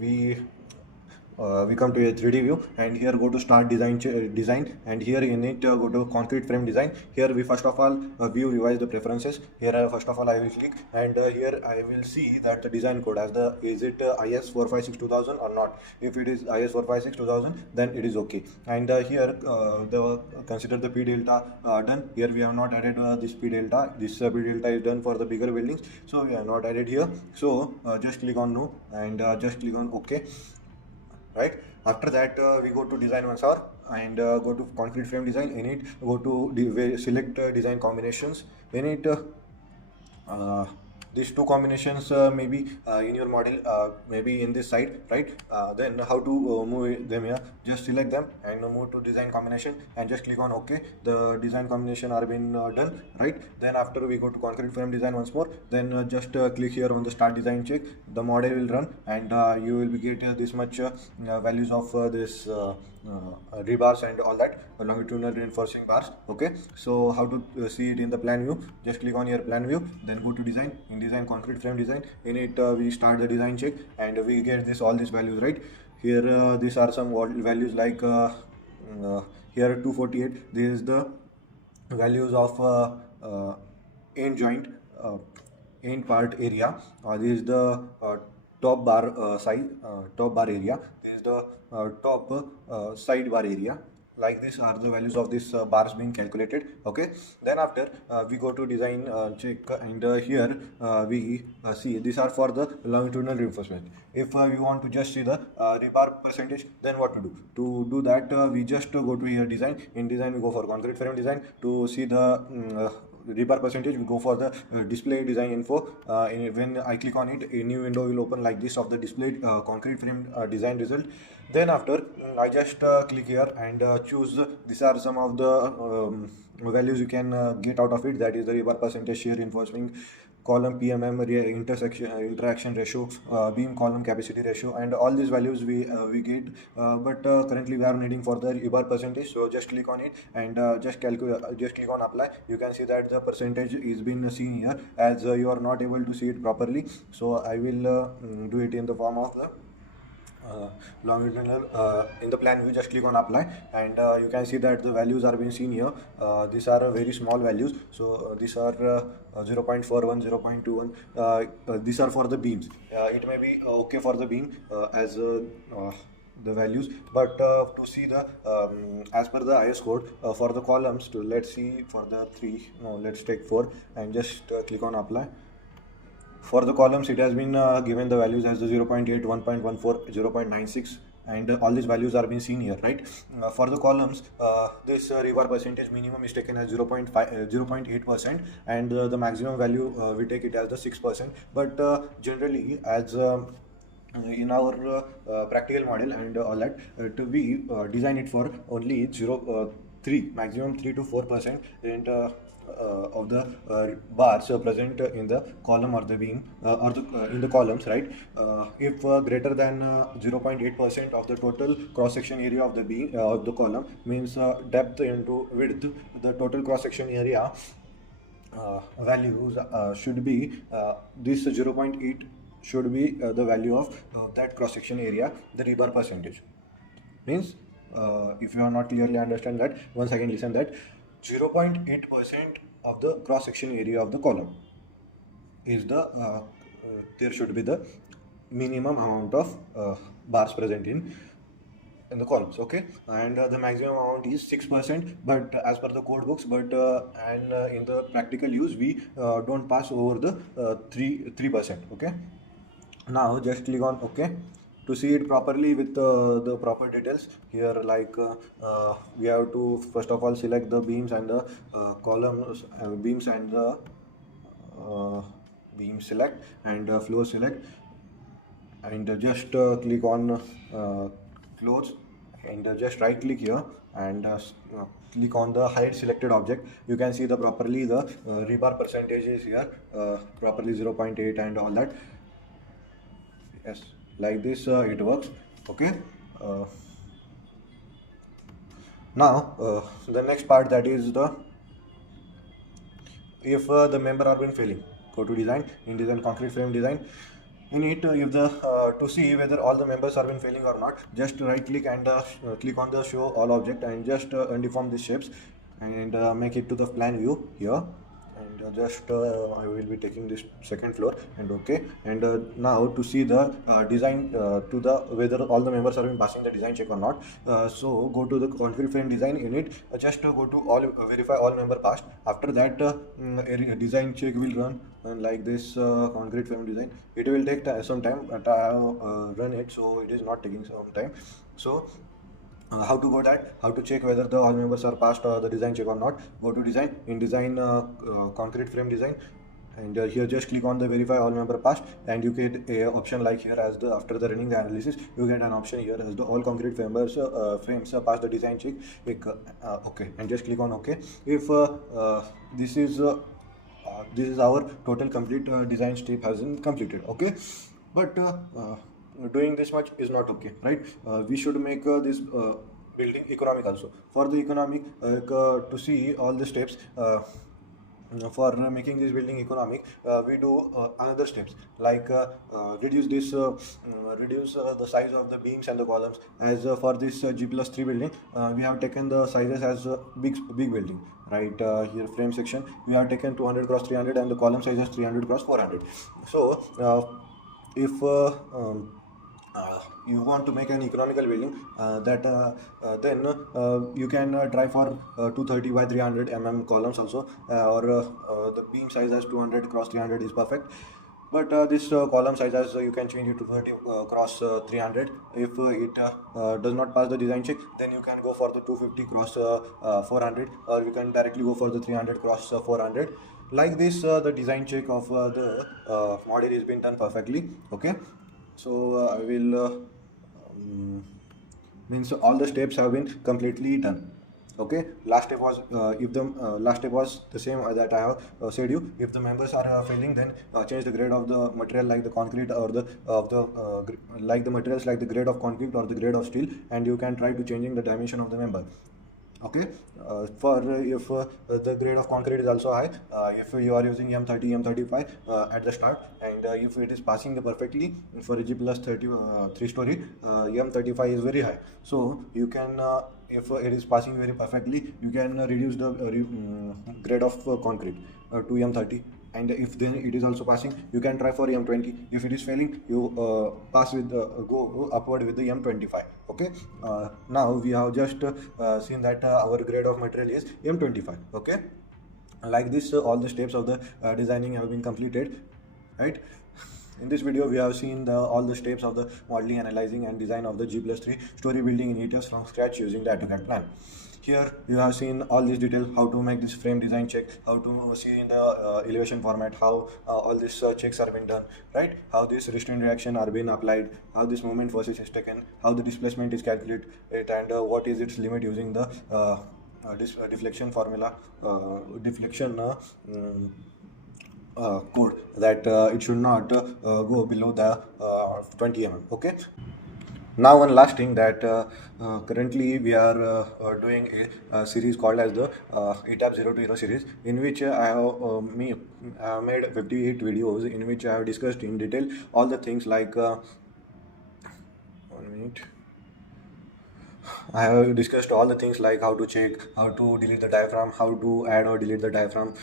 we come to a 3D view, and here go to start design, and here in it go to concrete frame design. Here we first of all view revise the preferences. Here first of all I will click, and here I will see that the design code as the, is it IS 456-2000 or not. If it is IS 456-2000, then it is okay. And here the consider the P delta done. Here we have not added this P delta. This P delta is done for the bigger buildings, so we have not added here. So just click on no, and just click on OK. Right, after that we go to design once hour, and go to concrete frame design. In it go to select design combinations. In it these two combinations maybe in your model, maybe in this side, right? Then how to move them here, just select them and move to design combination, and just click on OK. The design combination are been done, right? Then after we go to concrete frame design once more, then just click here on the start design check. The model will run, and you will be get this much values of this rebars and all that, longitudinal reinforcing bars. Okay, so how to see it in the plan view, just click on your plan view, then go to design. In design, concrete frame design, in it we start the design check, and we get this all these values, right? Here these are some values, like here 248, this is the values of end joint, end part area. This is the top bar size, top bar area. This is the top side bar area. Like this are the values of this bars being calculated. Okay, then after we go to design check, and here we see these are for the longitudinal reinforcement. If we want to just see the rebar percentage, then what to do? To do that, we just go to here design. In design we go for concrete frame design. To see the rebar percentage, we go for the display design info. When I click on it, a new window will open like this of the displayed concrete frame design result. Then after I just click here and choose, these are some of the values you can get out of it, that is the rebar percentage, shear reinforcement, column PMM, interaction ratio, beam column capacity ratio, and all these values we get, but currently we are needing for the rebar percentage. So just click on it and just click on apply. You can see that the percentage is been seen here, as you are not able to see it properly. So I will do it in the form of the longitudinal. In the plan view, just click on apply, and you can see that the values are being seen here. These are very small values, so these are 0.41, 0.21. These are for the beams. It may be okay for the beam as the values, but to see the as per the IS code for the columns, to let's see for the 3, no, let's take 4, and just click on apply. For the columns, it has been given the values as the 0.8, 1.14, 0.96, and all these values are being seen here, right? For the columns, this rebar percentage minimum is taken as 0.8%, and the maximum value we take it as the 6%. But generally, as in our practical model and all that, to be design it for only 3 maximum 3 to 4% and of the bars present in the column or the beam or in the columns, right? If greater than 0.8% of the total cross section area of the beam of the column, means depth into width, the total cross section area values should be this 0.8 should be the value of that cross section area, the rebar percentage. Means if you are not clearly understand that, once again listen that 0.8% of the cross section area of the column is the there should be the minimum amount of bars present in the columns, okay? And the maximum amount is 6%, but as per the code books, but and in the practical use we don't pass over the 3%, okay? Now just click on OK to see it properly with the proper details here. Like we have to first of all select the beams and the columns, beams and the beam select and floor select, and just click on close, and just right click here and click on the hide selected object. You can see the properly the rebar percentage is here properly 0.8 and all that. Yes, like this it works, okay? Now the next part, that is the if the member are been failing, go to design, in design concrete frame design. In it, if the to see whether all the members are been failing or not, just right click and click on the show all object and just undeform these shapes and make it to the plan view here. And just I will be taking this second floor and okay. And now to see the design to the whether all the members are been passing the design check or not, so go to the concrete frame design. In it, just go to all verify all member passed. After that a design check will run, and like this concrete frame design, it will take some time, but I have run it, so it is not taking some time. So how to go that, how to check whether the all members are passed the design check or not? Go to design, in design concrete frame design, and here just click on the verify all member passed, and you get a option like here as the after the running the analysis, you get an option here as the all concrete members frames pass the design check, okay, and just click on okay. If this is our total complete design step has been completed, okay? But doing this much is not okay, right? We should make this building economic also. For the economic, to see all the steps for making this building economic, we do another steps like reduce the size of the beams and the columns. As for this G+3 building, we have taken the sizes as big building, right? Here frame section we have taken 200 cross 300 and the column size is 300 cross 400. So if you want to make an economical building, then you can try for 230 by 300 columns also, or the beam size as 200 cross 300 is perfect. But this column size as you can change it to 30 cross 300. If it does not pass the design check, then you can go for the 250 cross 400, or you can directly go for the 300 cross 400. Like this the design check of the model is been done perfectly, okay? So I will means all the steps have been completely done, okay? Last step was if the last step was the same that I have said you. If the members are failing, then change the grade of the material like the concrete or the like the materials like the grade of concrete or the grade of steel, and you can try to changing the dimension of the member, okay? For if the grade of concrete is also high, if you are using M30 M35 at the start, and if it is passing perfectly for a G+30 3-story, M35 is very high, so you can if it is passing very perfectly, you can reduce the grade of concrete to M30. And if then it is also passing, you can try for M20. If it is failing, you pass with go upward with the M25, okay? Now we have just seen that our grade of material is M25, okay? Like this all the steps of the designing have been completed, right? In this video, we have seen all the steps of the modeling, analyzing, and design of the G+3 story building in ETABS from scratch using the AutoCAD plan. Here you have seen all these details, how to make this frame design check, how to see in the elevation format, how all these checks are being done, right? How this restraint reaction are being applied, how this moment forces is taken, how the displacement is calculated, and what is its limit using the deflection formula, deflection code, that it should not go below the 20 mm. Okay. Now one last thing, that currently we are doing a series called as the ETABS 0 to 0 series, in which I have made 58 videos in which I have discussed in detail all the things like 1 minute. I have discussed all the things like how to check, how to delete the diaphragm, how to add or delete the diaphragm,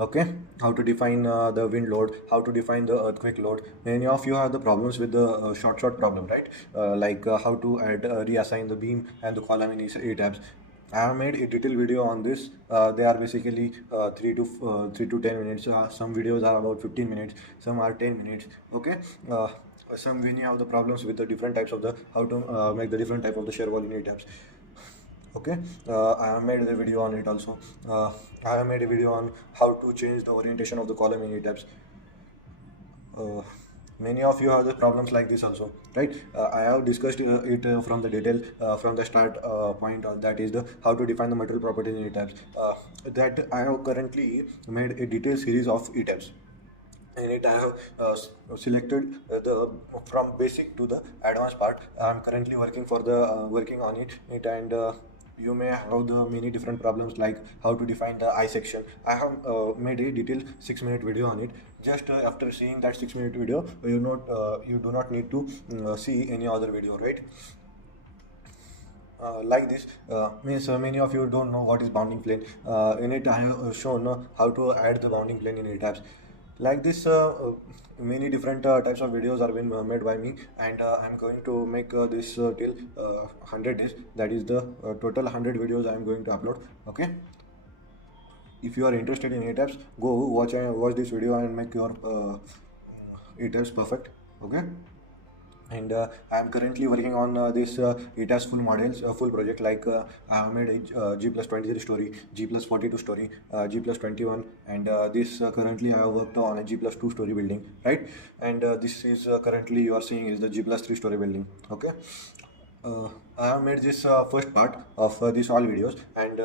okay, how to define the wind load, how to define the earthquake load. Many of you have the problems with the short problem, right? How to add reassign the beam and the column in ETABS. I have made a detailed video on this. They are basically 3 to 10 minutes. Some videos are about 15 minutes, some are 10 minutes, okay. Some when you have the problems with the different types of the how to make the different type of the shear wall in ETABS. Okay, I have made a video on it also. I have made a video on how to change the orientation of the column in ETABS. Many of you have the problems like this also, right? I have discussed it from the detail from the start point, that is the how to define the material properties in ETABS. That I have currently made a detailed series of ETABS. In it, I have selected the from basic to the advanced part. I am currently working for the working on it, and you may have the many different problems like how to define the I section. I have made a detailed 6-minute video on it. Just after seeing that 6-minute video, you do not need to see any other video, right? Like this means many of you don't know what is bounding plane. In it, I have shown how to add the bounding plane in ETABS. Like this, many different types of videos are being made by me, and I'm going to make this till 100 days. That is the total 100 videos I'm going to upload. Okay. If you are interested in ETABS, go watch this video and make your ETABS perfect. Okay. And I am currently working on this ETABS full models, full project. Like I have made a G+23 story, G+42 story, G+21, and this currently I have worked on a G+2 story building, right? And this is currently you are seeing is the G+3 story building. Okay. I have made this first part of these all videos, and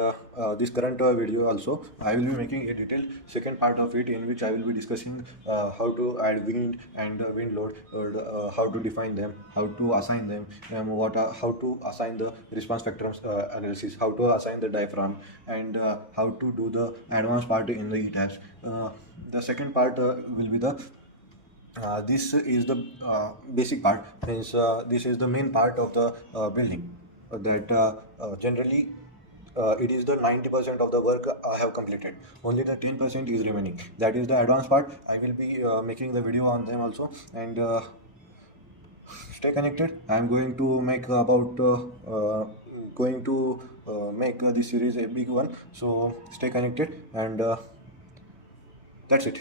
this current video also I will be making a detailed second part of it, in which I will be discussing how to add wind and wind load, how to define them, how to assign them, how to assign the response spectrum analysis, how to assign the diaphragm, and how to do the advanced part in the ETABS. The second part will be the this is the basic part, means this is the main part of the building, that generally it is the 90% of the work I have completed. Only the 10% is remaining. That is the advanced part. I will be making the video on them also, and stay connected. I am going to make make this series a big one, so stay connected, and that's it.